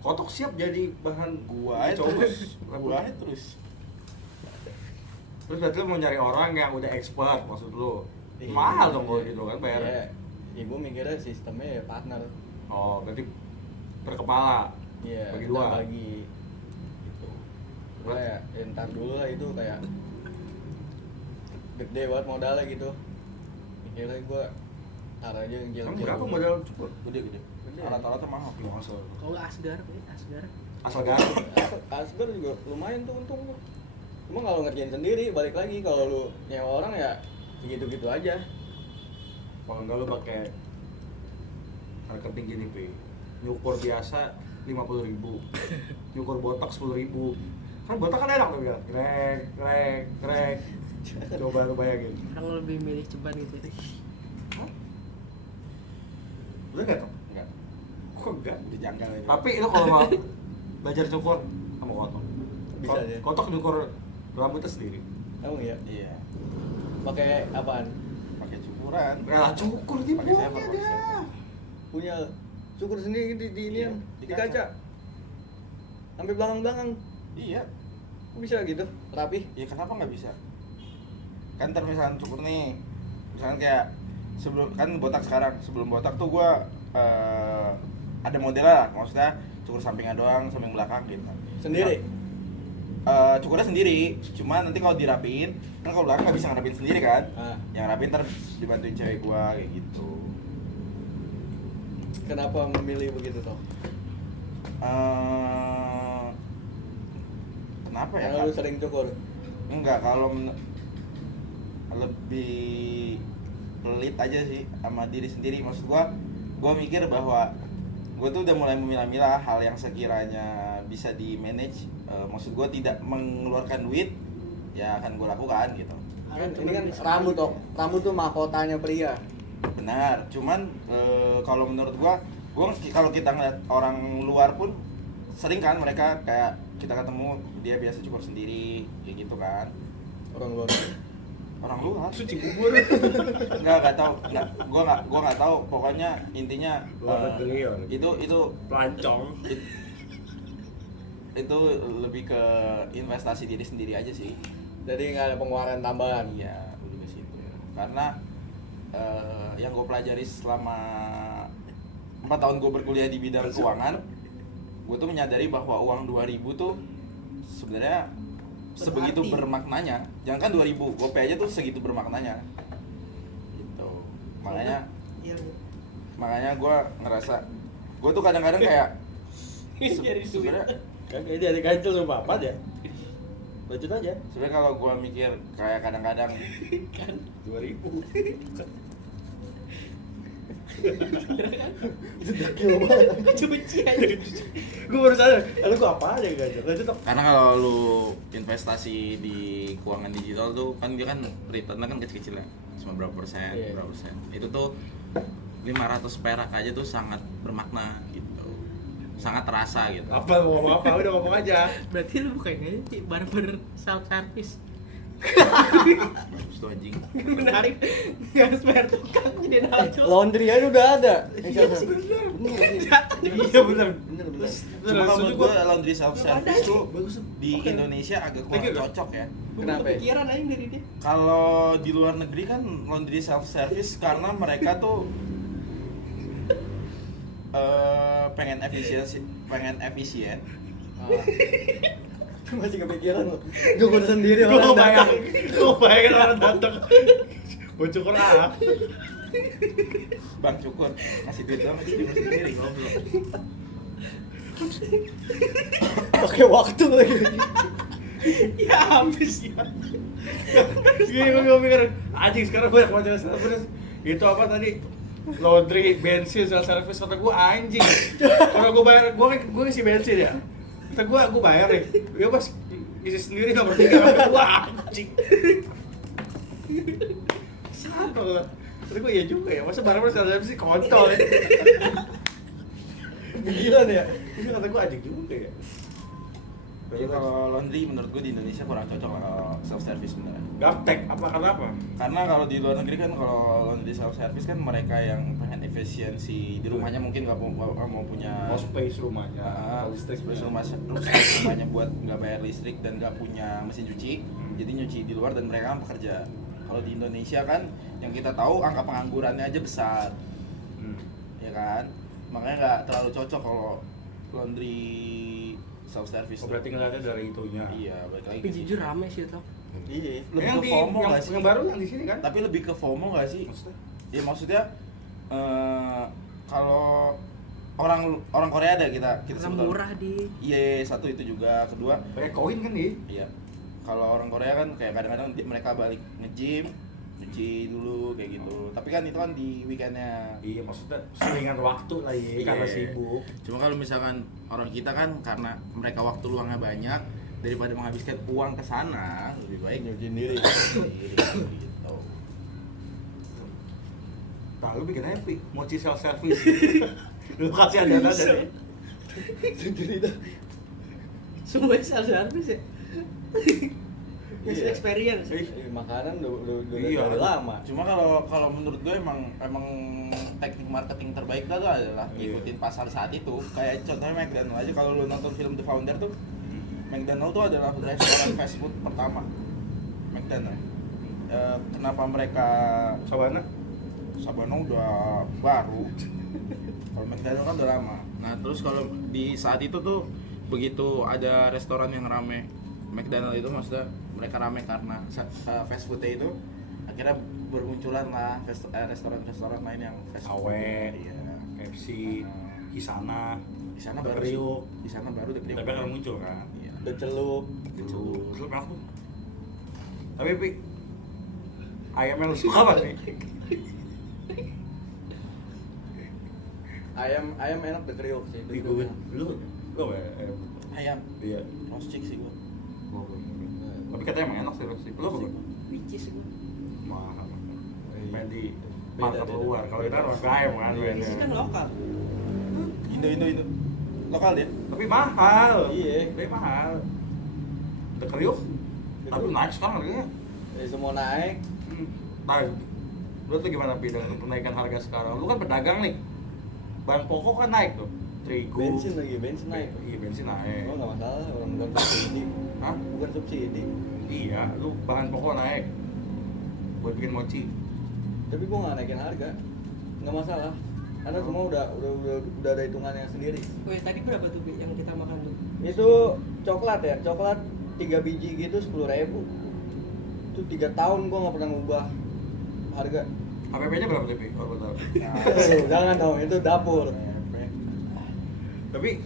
Kotok siap jadi bahan Gua aja cowok. terus. Gua aja terus. Terus berarti lu mau nyari orang yang udah expert maksud lu. Iya. Mahal dong kalau gitu kan bayar. Iya, ya gue mikirnya sistemnya ya partner. Oh, berarti per kepala. Iya, Bagi kita dua. bagi gitu. Gue ya ntar dulu lah itu kayak gede banget modalnya gitu. Mikirnya gue tar aja yang Kamu jil-jil. berapa modal cukur? Gede. Gede. Alat-alatnya mahal. Lu asal. Kalau nggak Asgar, Asgar. Asal Garut. Asgar juga lumayan tuh untung tuh. Cuma kalau ngerjain sendiri balik lagi kalau lu nyewa orang ya segitu-gitu aja. Kalau enggak lu pakai marketing gini, Pi. Nyukur biasa 50.000. Nyukur botak 10.000. Kan botak kan enak tuh ya. Krek. Coba lu bayangin. Orang lebih milih ceban gitu. Hah? Lu enggak tuh? Enggak. Kok enggak? Udah janggal itu. Tapi lu kalau mau belajar cukur sama kotok. Bisa aja. Kotok nyukur rambutnya sendiri. Tahu ya? Iya. Pakai apaan? Pakai cukuran. Rela cukur di Pakai bawahnya saver, dia. pakai saver. Punya cukur sendiri di inian, Iya, di di kaca. kaca. Sampai belakang-belakang. Iya. Kok bisa gitu? Rapi. Ya kenapa nggak bisa? Kan ntar misalkan cukur nih, misalkan kayak sebelum kan botak sekarang, sebelum botak tuh gua ada modelnya lah, maksudnya cukur sampingnya doang, samping belakang gitu. Sendiri. Cukurnya sendiri, cuma nanti kalau dirapiin, kan kalau belakang nggak bisa ngerapin sendiri kan? Ah. Yang rapiin ntar dibantuin cewek gua kayak gitu. Kenapa memilih begitu toh? Kenapa ya? Karena lu sering cukur. Enggak, kalau lebih pelit aja sih sama diri sendiri. Maksud gua mikir bahwa gua tuh udah mulai memilah-milah hal yang sekiranya bisa di manage. Maksud gua tidak mengeluarkan duit, ya akan gua lakukan gitu. Ini kan rambut tuh mahkotanya pria. Benar, cuman kalau menurut gua kalau kita ngeliat orang luar pun sering kan mereka kayak kita ketemu dia biasa cukur sendiri kayak gitu kan. Orang luar. Orang luar Suci kubur. nggak tahu, gua nggak tahu, pokoknya intinya Luar negeri ya. itu Pelancong. itu lebih ke investasi diri sendiri aja sih. Jadi nggak ada pengeluaran tambahan. Iya, lebih ke situ. Karena yang gue pelajari selama 4 tahun gue berkuliah di bidang keuangan, gue tuh menyadari bahwa uang 2000 tuh sebenarnya sebegitu bermaknanya. Jangan kan 2000, gope aja tuh segitu bermaknanya. Gitu. Makanya gue ngerasa gue tuh kadang-kadang kayak Jadi sebenarnya kagak dia ada ganjel sama apa ya? Lanjut aja. sebenarnya kalau gue mikir kayak kadang-kadang Kan 2000. Itu dekil banget. cuci aja. Gue baru sadar, lalu gue apa aja ganjel. Lanjut dong. karena kalau lu investasi di keuangan digital tuh kan dia kan returnnya kan kecil-kecil ya, cuma berapa persen, Iya. berapa persen. Itu tuh 500 perak aja tuh sangat bermakna gitu, sangat terasa gitu. Apa mau ngomong apa? Udah ngomong aja. Berarti lu bukan aja sih barber self service. Bagus tuh anjing. Menarik. Enggak harus bayar tukang jadi nato. Laundry aja udah ada. Iya sih, Iya benar. Cuma kalau menurut gue laundry self service tuh Bagus. di Indonesia agak kurang Thank you, cocok ya. Kenapa? Kepikiran aja dari dia. Kalau di luar negeri kan laundry self service karena mereka tuh pengen efisien. Masih kepikiran lo. Cukur sendiri Gue orang bayangin orang datang. Gue cukur ah. Bang cukur, kasih duit dong, kasih duit sendiri ngobrol. pakai waktu lagi. Ya habis ya. Gini gue mikir, anjing sekarang banyak macam service. Itu apa tadi? Laundry, bensin, service kata gue anjing. Kalau gue bayar, gue ngisi bensin ya. Kata gue bayar deh. Ya pas isi sendiri nomor 3 kata gue anjing. Satu lah. Kata gue iya juga ya. Masa barang service sih kontol ya. Pikiran ya. Ini kata gue anjing juga ya. Jadi kalau laundry menurut gue di Indonesia kurang cocok lah kalau self service sebenarnya. Gaptek apa karena apa? Karena kalau di luar negeri kan kalau laundry self service kan mereka yang pengen efisiensi di rumahnya mungkin nggak mau punya Mau space rumahnya, listrik listrik rumahnya buat nggak bayar listrik dan nggak punya mesin cuci, jadi nyuci di luar dan mereka kan pekerja. Kalau di Indonesia kan yang kita tahu angka penganggurannya aja besar, ya kan, makanya nggak terlalu cocok kalau laundry self service. Oh, berarti ngeliatnya dari itunya. Iya, balik lagi. Tapi ke jujur situ. rame sih itu. Iya. Lebih Yang ke di FOMO yang, nggak sih? yang baru yang di sini kan? Tapi lebih ke FOMO nggak sih? Maksudnya? Ya maksudnya kalau orang Korea ada kita Karena sebut murah di. Iya, satu itu juga, kedua Kayak koin kan nih? iya. Kalau orang Korea kan kayak kadang-kadang mereka balik nge-gym, nyuci dulu kayak gitu. Tapi kan itu kan di weekendnya. Iya, maksudnya selingan waktu lah ya, karena Iya. sibuk. Cuma kalau misalkan orang kita kan karena mereka waktu luangnya banyak, daripada menghabiskan uang ke sana, lebih baik Nyuci sendiri. gitu. Nah, lu bikin happy, mochi self service. Lu kasih ada deh. Sendiri dah. Semua self service ya. User Iya. experience. Makanan udah Iya. dari lama. Cuma kalau menurut gue emang teknik marketing terbaik tuh adalah ngikutin pasar saat itu. Kayak contohnya McDonald aja, kalau lu nonton film The Founder tuh, McDonald tuh adalah restoran fast food pertama. McDonald. Kenapa mereka Sabana udah baru. Kalau McDonald kan udah lama. Nah, terus kalau di saat itu tuh begitu ada restoran yang rame, McDonald itu maksudnya mereka rame karena fast foodnya itu akhirnya bermunculan lah restoran-restoran lain yang fast food. Awe, Iya. KFC, Kisana, Di sana The baru Priok. Di sana baru The Priok. Tapi akan muncul kan? Iya. Udah celup. Celup enak tuh. Tapi Pi, ayam yang lu suka apa nih? Ayam enak deh kriuk sih. Ih, gue lu apa ya? Ayam. Iya. Roast chick sih gua. Tapi katanya emang enak sih Rosti. Lu apa? Bang? Which sih gua. Mahal. Main di Beda, market beda. luar. Kalau itu kan warga ayam kan. Iya, mainnya. Which kan lokal. Indo. Lokal dia. Tapi mahal. Iya. Tapi mahal. Udah kriuk. Tapi naik sekarang harganya. Jadi semua naik. Nah, lu tuh gimana Pi dengan kenaikan harga sekarang? Lu kan pedagang nih. Bahan pokok kan naik tuh. Terigu. Bensin naik. Iya, bensin naik. Oh nggak masalah, orang bukan subsidi. Hah? Bukan subsidi. Iya, lu bahan pokok naik. Buat bikin mochi. Tapi gua nggak naikin harga. Nggak masalah. Karena semua udah ada hitungannya sendiri. Woi, tadi berapa tuh Bi, yang kita makan tuh? Itu coklat ya, coklat 3 biji gitu 10.000. Itu 3 tahun gua nggak pernah ngubah harga. HPP-nya berapa tuh Pi? Kalau gua tahu. Jangan dong, itu dapur. Tapi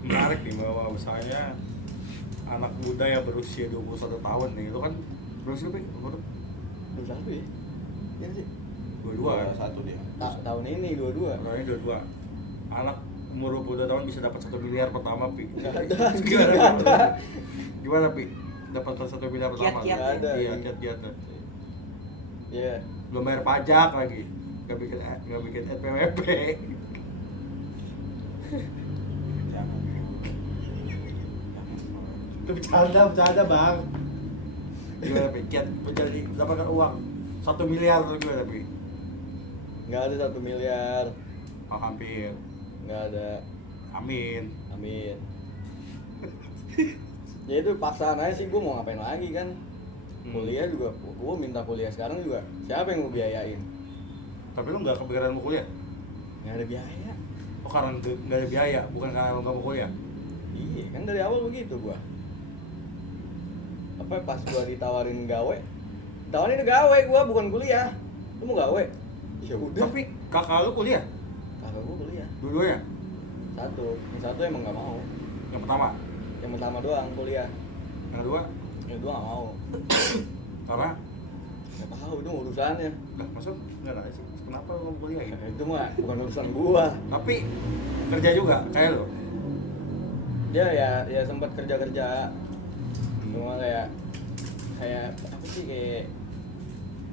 menarik nih bahwa misalnya anak muda yang berusia 21 tahun nih, lu kan berusia Pi? Umur 21 ya? Iya nggak sih? 22 kan? Satu dia. Tahun ini 22. Orangnya 22. Anak umur 22 tahun bisa dapat 1 miliar pertama Pi. Nggak ada. Gimana? Nggak ada. Gimana Pi? Dapat 1 miliar pertama? Kiat-kiat. Nggak ada. Iya, kiat-kiat. Iya. Belum bayar pajak lagi. Gak bikin NPWP. Jangan. Itu bercanda bang. Gimana Pi? Kiat menjadi dapatkan uang 1 miliar tuh gimana Pi? Nggak ada 1 miliar. Oh, hampir. Nggak ada. Amin. Amin. Ya itu paksaan aja sih, gue mau ngapain lagi kan. Kuliah juga, gue minta kuliah sekarang juga. Siapa yang mau biayain? Tapi lu nggak kepikiran mau kuliah? Nggak ada biaya. Oh, karena nggak ada biaya, bukan karena lu nggak mau kuliah. Iya, kan dari awal begitu gua. Apa pas gua ditawarin gawe? Ditawarin gawe gua bukan kuliah. Lu mau gawe? Ya udah. Tapi kakak lu kuliah? Kakak gua kuliah. Dua-duanya? Yang satu emang nggak mau. Yang pertama? Yang pertama doang kuliah. Yang kedua? Yang kedua nggak mau. Karena? Nggak tahu itu urusannya. Lah, maksud nggak ada sih. Kenapa lu mau kuliah ya? Nah, itu mah bukan urusan gua. Tapi kerja juga kayak lu. Dia ya sempat kerja. Cuma kayak apa sih kayak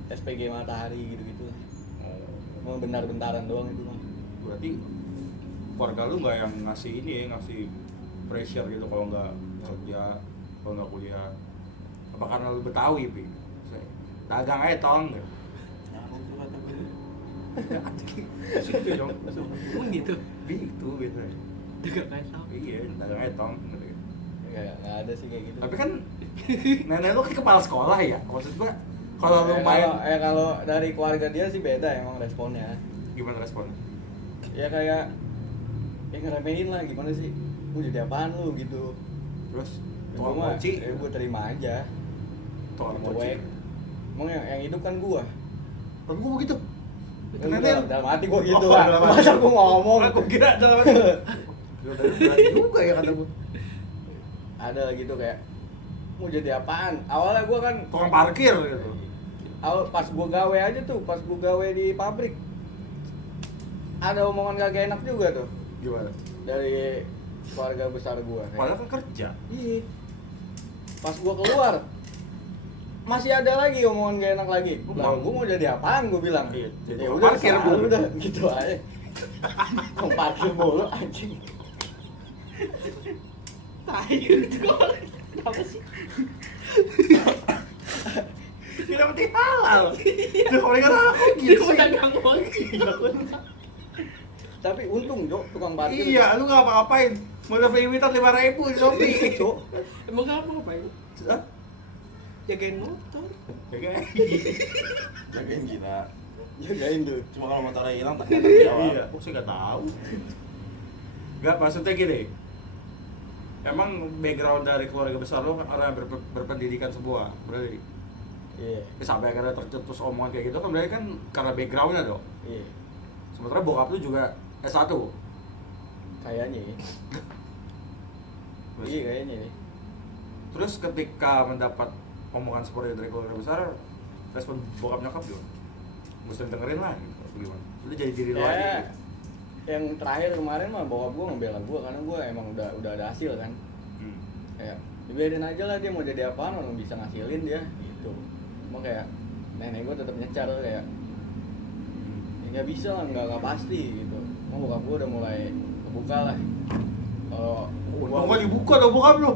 SPG Matahari gitu-gitu. Mau bentar-bentaran doang itu mah. Berarti keluarga lu nggak yang ngasih ini ya, ngasih pressure gitu kalau nggak kerja, kalau nggak kuliah. Apa karena lu Betawi, Pi? Dagang aja tong. Nyambung tuh kata gue. Situ dong. Emang gitu. Gitu biasanya. Juga kayak tahu. Iya, dagang aja tong. Nggak ada sih kayak gitu. Tapi kan nenek lu kan kepala sekolah ya. Maksud gua kalau lu main kalau dari keluarga dia sih beda emang responnya. gimana responnya? Ya kayak ngeremehin lah gimana sih? Lu jadi apaan lu gitu. Terus Gua tukang mah mochi, gua terima aja. tukang Cuek. mochi. Emang yang hidup kan gua. Tapi gua begitu. Kan Nenek lu. dalam hati gua gitu Oh, lah. dalam hati. Masa gua ngomong. Aku kira dalam hati. Berani juga ya kata gua. Ada gitu kayak mau jadi apaan? Awalnya gua kan Tukang parkir gitu. pas gua gawe aja tuh, pas gua gawe di pabrik. Ada omongan kagak enak juga tuh Gimana? dari keluarga besar gua. Padahal kan kerja. Iya. Pas gua keluar masih ada lagi omongan gak enak lagi. Lah gua mau jadi apaan gua bilang. Iya, jadi Ya tukang udah parkir parkir gua. udah gitu aja. Tukang parkir mulu anjing. Tai itu kok. Kenapa sih? Tidak penting halal. Itu kalau mereka aku Dia gitu sih. pedagang mochi. Tapi untung Jok tukang parkir. Iya, lu nggak apa-apain. Mau dapat limitan 5.000 di Shopee. Cok. Emang kamu ngapain? Hah? Jagain motor. Jaga. Jagain kita. Jagain tuh. Cuma kalau motornya hilang tak jawab. Iya, aku sih nggak tahu. Nggak, maksudnya gini. Emang background dari keluarga besar lo kan orang yang berpendidikan semua, berarti. Iya. Sampai akhirnya tercetus omongan kayak gitu kan berarti kan karena backgroundnya dong. Iya. Sementara bokap lu juga S1. Kayaknya. Iya kayaknya nih. Terus ketika mendapat omongan seperti itu dari keluarga besar, respon bokap nyokap gimana? Mesti dengerin lah gitu, atau gimana? Lu jadi diri lu aja Ya, gitu. yang terakhir kemarin mah bokap gue ngebela gue karena gue emang udah ada hasil kan. Hmm. Kayak dibiarin aja lah dia mau jadi apaan, orang bisa ngasilin dia gitu. Cuma kayak nenek gue tetap nyecar kayak ya nggak bisa lah, nggak pasti gitu. Mau bokap gue udah mulai kebuka lah. Kalau Gua dibuka dong bokap lu.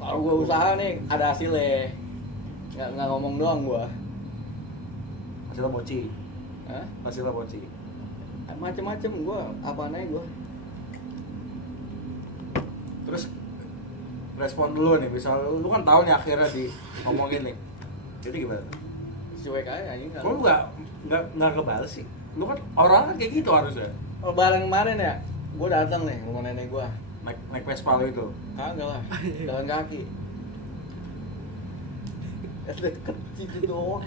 kalau gue usaha nih ada hasilnya, nggak ngomong doang gue. Hasilnya mochi. Hah? Hasilnya mochi. Macem-macem gue, apaan aja gue. Terus respon dulu nih, misal lu kan tahu nih akhirnya ngomongin nih. Jadi gimana? Cuek aja ini kan. Kok lu nggak kebales sih? Lu kan orang kayak gitu harusnya. Lebaran kemarin ya, gue datang nih rumah nenek gue. Naik Vespa lu itu. Kagak lah, jalan kaki. Deket situ doang.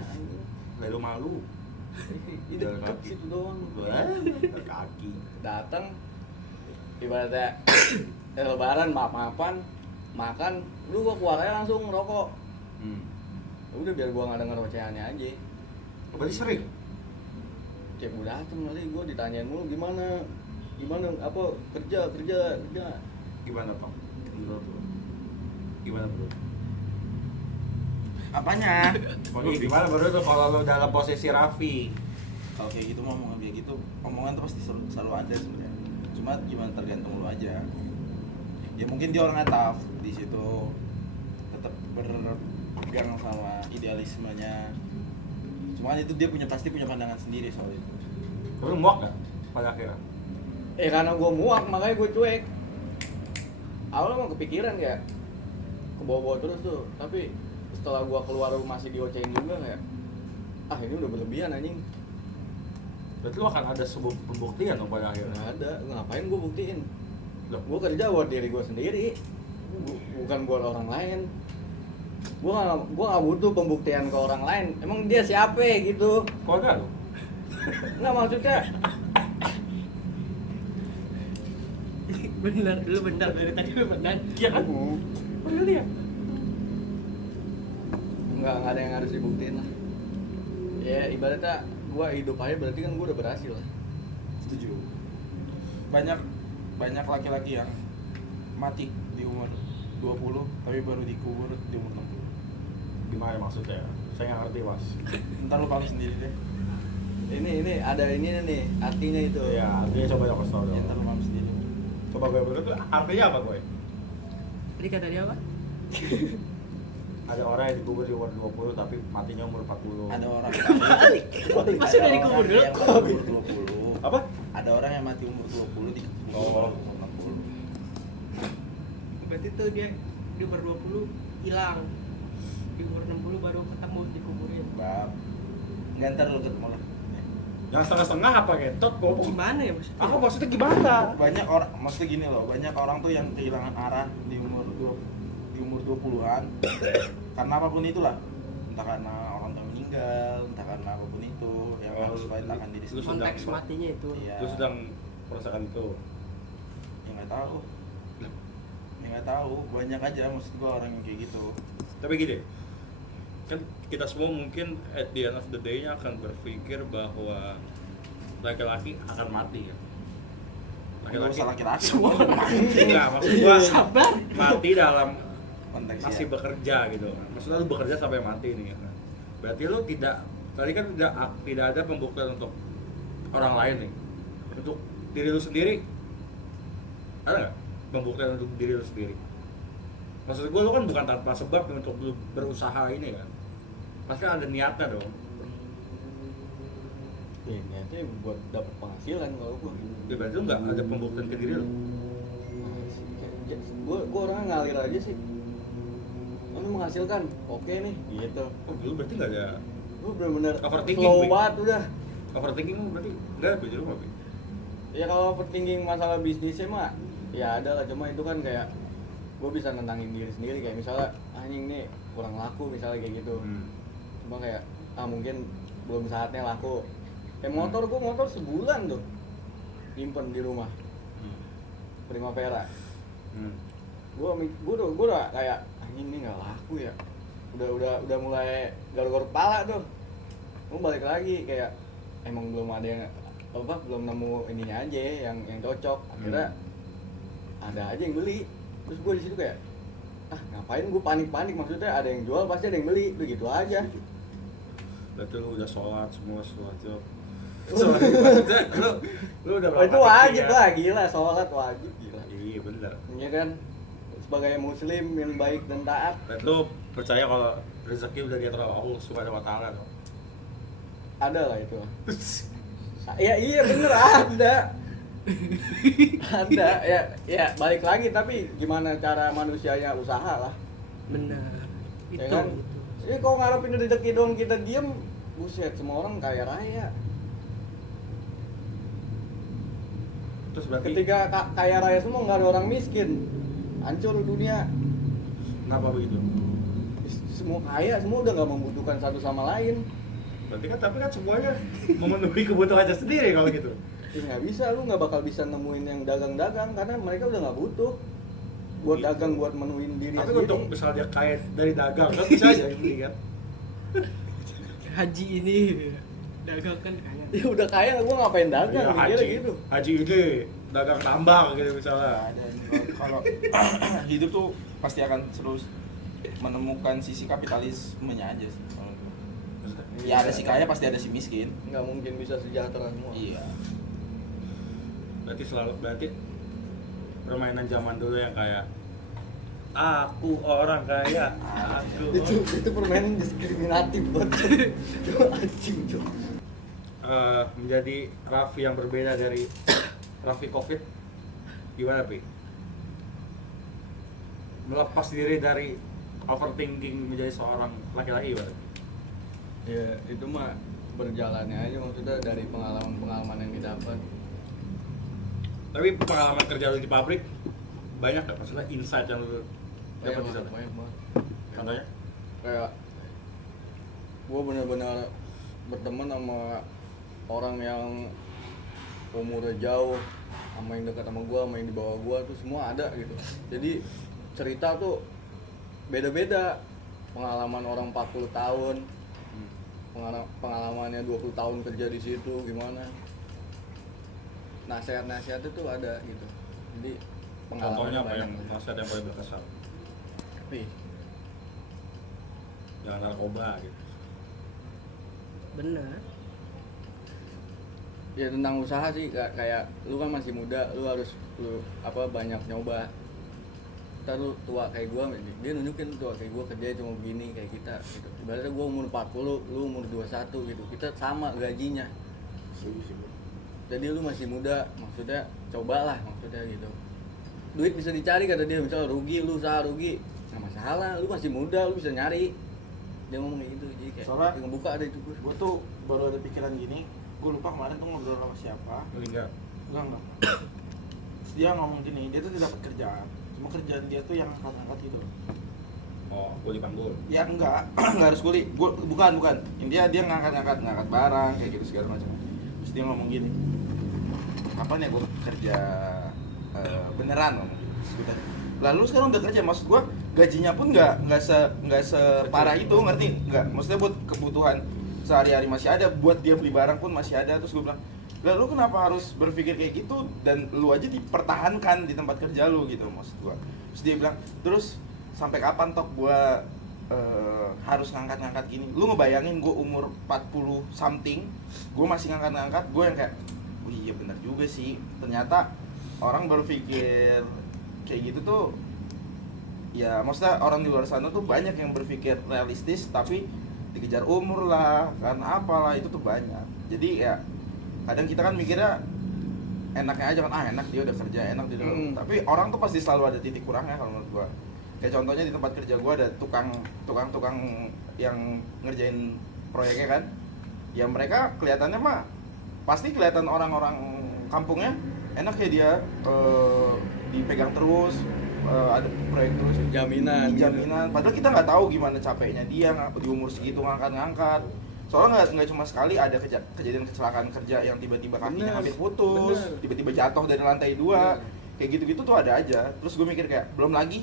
Lalu malu. Ini Jalan deket kaki. situ doang. Jalan kaki. Datang, ibaratnya lebaran maaf-maafan, makan, lu gua keluar aja langsung ngerokok. Udah biar gua nggak denger ocehannya aja. Berarti sering. Kayak gua dateng nanti gua ditanyain mulu gimana apa kerja. Gimana Pak? Menurut lu? Gimana bro? Apanya? Pokoknya gimana menurut lu kalau lu dalam posisi Raffi? Kalau kayak gitu mau omongan kayak gitu, omongan tuh pasti selalu ada sebenarnya. Cuma gimana tergantung lu aja. Ya mungkin dia orang tough di situ, tetap berpegang sama idealismenya. Cuma itu dia pasti punya pandangan sendiri soal itu. Tapi lu muak gak pada akhirnya? Karena gua muak makanya gua cuek. Awalnya mau kepikiran kayak kebawa-bawa terus tuh, tapi setelah gua keluar masih diocehin juga kayak ini udah berlebihan anjing. Berarti lu akan ada sebuah pembuktian dong pada akhirnya? Nggak ada, ngapain gua buktiin? Loh, Gua kerja buat diri gua sendiri, bukan buat orang lain. Gua nggak butuh pembuktian ke orang lain. Emang dia siapa gitu? keluarga lu? Nggak maksudnya. Bener, lu bener dari tadi lu bener. Iya kan? Oh iya. Nggak ada yang harus dibuktiin lah. Ya ibaratnya gua hidup aja berarti kan gua udah berhasil lah. Setuju. Banyak laki-laki yang mati di umur 20 tapi baru dikubur di umur 60. Gimana maksudnya? Saya nggak ngerti mas. Ntar lu paham sendiri deh. Ini ada ini nih artinya itu. Iya, artinya coba dong kasih tau Ya, dong. ntar lu paham sendiri. Coba gue berarti artinya apa gue? Tadi kata dia apa? Ada orang yang dikubur di umur 20 tapi matinya umur 40. Ada orang Masih dari kubur dulu? yang mati umur 20. Apa? Ada orang yang mati umur 20 dikubur Oh. umur 60. Berarti tuh dia di umur 20 hilang. Di umur 60 baru ketemu dikuburin. Bab. Nggak, ntar lu ketemu lah. Yang setengah-setengah apa ngetot goblok? Gimana ya maksudnya? Aku maksudnya gimana? Banyak orang, maksudnya gini loh, banyak orang tuh yang kehilangan arah di umur 20-an karena apapun itulah. Entah karena orang tua meninggal, entah karena apapun itu yang harus letakkan diri lu sendiri. Konteks matinya itu. Iya. Lu sedang merasakan itu. Ya nggak tahu. Ya nggak tahu, banyak aja maksud gua orang yang kayak gitu. Tapi gini, kan kita semua mungkin at the end of the day-nya akan berpikir bahwa laki-laki akan mati kan. Nggak usah laki-laki. Enggak, maksud gua Sabar. mati dalam Konteksnya. masih bekerja gitu kan. Maksudnya lu bekerja sampai mati nih kan. Berarti lu tadi kan tidak ada pembuktian untuk orang lain nih. Untuk diri lu sendiri ada nggak pembuktian untuk diri lu sendiri? Maksud gue lu kan bukan tanpa sebab untuk lu berusaha ini kan. Pasti kan ada niatnya dong. Ya niatnya buat dapet penghasilan kalau gua. Ya, berarti lu nggak ada pembuktian ke diri lu. Gua orangnya ngalir aja sih. Lu menghasilkan, oke nih, gitu. Oh, lu berarti nggak ada Gua bener-bener Overthinking, slow Pi. banget udah. overthinking lu berarti nggak ada di rumah, Pi? Ya kalau overthinking masalah bisnisnya mah, ya ada lah. Cuma itu kan kayak gue bisa nentangin diri sendiri kayak misalnya anjing nih kurang laku misalnya kayak gitu. Cuma kayak mungkin belum saatnya laku. Kayak motor, gue motor sebulan tuh nyimpen di rumah Primavera. Gue udah kayak ini nggak laku ya, udah mulai garuk-garuk kepala tuh. Gue balik lagi kayak emang belum ada yang apa, belum nemu ininya aja yang cocok. Akhirnya ada aja yang beli, terus gue di situ kayak ngapain gue panik, maksudnya ada yang jual pasti ada yang beli, begitu aja. Berarti lu udah sholat semua sesuatu. Lu udah Oh, itu wajib lah, gila, sholat wajib, gila. Iya bener. Iya kan, sebagai muslim yang baik dan taat. Dan lu percaya kalau rezeki udah diatur oleh Allah Subhanahu wa taala dong. Ada lah itu. Ya iya bener ada. Ada ya balik lagi, tapi gimana cara manusianya usaha lah. Benar. Ya Itu kan? itu. Jadi kalau ngarepin rezeki dong kita diem, buset, semua orang kaya raya. Terus berarti Ketika kaya raya semua nggak ada orang miskin, hancur dunia. kenapa begitu? Semua kaya, semua udah nggak membutuhkan satu sama lain. Berarti kan tapi kan semuanya memenuhi kebutuhannya sendiri kalau gitu. Ya nggak bisa, lu nggak bakal bisa nemuin yang dagang-dagang karena mereka udah nggak butuh buat Gitu. dagang, buat menuhin diri Tapi sendiri. untuk misalnya kaya dari dagang kan bisa aja ini kan. Haji ini dagang kan kaya. Ya udah kaya, gua ngapain dagang, Iya, mikirnya gitu. Haji ini dagang tambang gitu misalnya. Ada kalau hidup tuh pasti akan terus menemukan sisi kapitalismenya aja sih. Kalau gua. Ya ada si kaya pasti ada si miskin. Nggak mungkin bisa sejahtera semua. Iya. Berarti permainan zaman dulu yang kayak aku orang kaya, aku Itu permainan diskriminatif buat anjing tuh. menjadi Raffi yang berbeda dari Raffi Covid. Gimana, Pi? Melepas diri dari overthinking menjadi seorang laki-laki gimana? Ya itu mah berjalannya aja, maksudnya dari pengalaman yang didapat. Tapi pengalaman kerja lu di pabrik banyak gak? Maksudnya insight yang lu dapat di sana? Banyak banget. Contohnya? Kayak gue benar-benar berteman sama orang yang umurnya jauh, sama yang dekat sama gue, sama yang di bawah gue tuh semua ada gitu. Jadi cerita tuh beda-beda. Pengalaman orang 40 tahun, pengalamannya 20 tahun kerja di situ gimana. Nasihat-nasihat itu ada gitu. Jadi Contohnya apa yang banyak. nasihat yang paling berkesan? Nih, Jangan narkoba gitu. Benar. ya tentang usaha sih, kayak lu kan masih muda, lu harus banyak nyoba. Ntar lu tua kayak gua, dia nunjukin tua kayak gua kerja cuma begini kayak kita gitu. Ibaratnya gua umur 40, lu umur 21 gitu, kita sama gajinya. Jadi lu masih muda, maksudnya cobalah, maksudnya gitu. Duit bisa dicari kata dia, misalnya rugi, lu usaha rugi, nggak masalah, lu masih muda, lu bisa nyari. Dia ngomong kayak gitu, jadi kayak Soalnya ngebuka ada itu gua. Gue tuh baru ada pikiran gini, gue lupa kemarin tuh ngobrol sama siapa. Meninggal. Enggak. Terus dia ngomong gini, dia tuh tidak dapat kerjaan, cuma kerjaan dia tuh yang angkat-angkat gitu. Oh, kuli panggul. Ya enggak, enggak harus kuli. Bukan. Intinya dia ngangkat barang kayak gitu segala macam. Terus dia ngomong gini, kapan ya gue kerja beneran ngomong gitu. Terus gua tanya, lalu sekarang udah kerja, maksud gue gajinya pun nggak separah itu, ngerti nggak? Maksudnya buat kebutuhan sehari-hari masih ada, buat dia beli barang pun masih ada. Terus gue bilang, lalu kenapa harus berpikir kayak gitu dan lu aja dipertahankan di tempat kerja lu gitu, maksud gue. Terus dia bilang, terus sampai kapan tok gue harus ngangkat-ngangkat gini? Lu ngebayangin gue umur 40 something, gue masih ngangkat-ngangkat, gue yang kayak, oh iya benar juga sih. Ternyata orang berpikir kayak gitu tuh, ya maksudnya orang di luar sana tuh banyak yang berpikir realistis tapi dikejar umur lah, karena apalah itu tuh banyak. Jadi ya kadang kita kan mikirnya enaknya aja kan, enak dia udah kerja, enak dia udah tapi orang tuh pasti selalu ada titik kurangnya kalau menurut gua. Kayak contohnya di tempat kerja gua ada tukang yang ngerjain proyeknya kan, ya mereka kelihatannya mah pasti kelihatan orang-orang kampungnya enak ya, dia dipegang terus, ada proyek terus, Jaminan. padahal kita nggak tahu gimana capeknya dia di umur segitu ngangkat-ngangkat. Soalnya nggak cuma sekali ada kejadian kecelakaan kerja yang tiba-tiba kakinya hampir putus, tiba-tiba jatuh dari lantai 2, kayak gitu-gitu tuh ada aja. Terus gue mikir kayak, belum lagi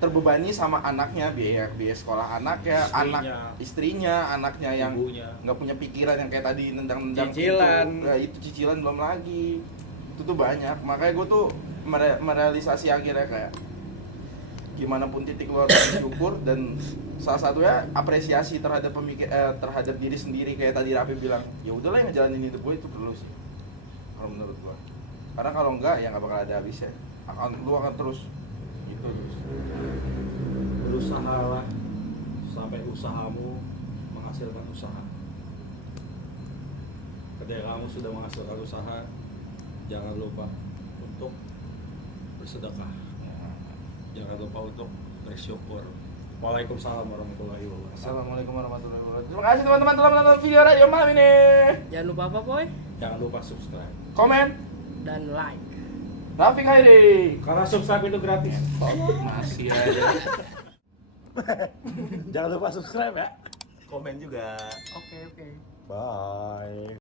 terbebani sama anaknya, biaya sekolah anaknya, anak istrinya, anaknya yang Ibunya. nggak punya pikiran yang kayak tadi nendang-nendang Cicilan. itu. Nah, itu cicilan belum lagi. Itu tuh banyak. Makanya gue tuh merealisasi akhirnya kayak gimana pun titik lo harus bersyukur, dan salah satunya apresiasi terhadap terhadap diri sendiri. Kayak tadi Rafi bilang, ya udahlah yang ngejalanin hidup gue itu perlu sih kalau menurut gue. Karena kalau enggak ya nggak bakal ada habisnya. Lu akan terus gitu terus. Berusahalah sampai usahamu menghasilkan usaha. Ketika kamu sudah menghasilkan usaha, jangan lupa untuk bersedekah. Jangan lupa untuk bersyukur. Waalaikumsalam warahmatullahi wabarakatuh. Assalamualaikum warahmatullahi wabarakatuh. Terima kasih teman-teman telah menonton video radio malam ini. Jangan lupa apa, Boy? Jangan lupa subscribe. Komen Dan like. Rafiq Hairi. Karena subscribe itu gratis. Masih aja. Jangan lupa subscribe ya. Komen juga. Oke. Bye.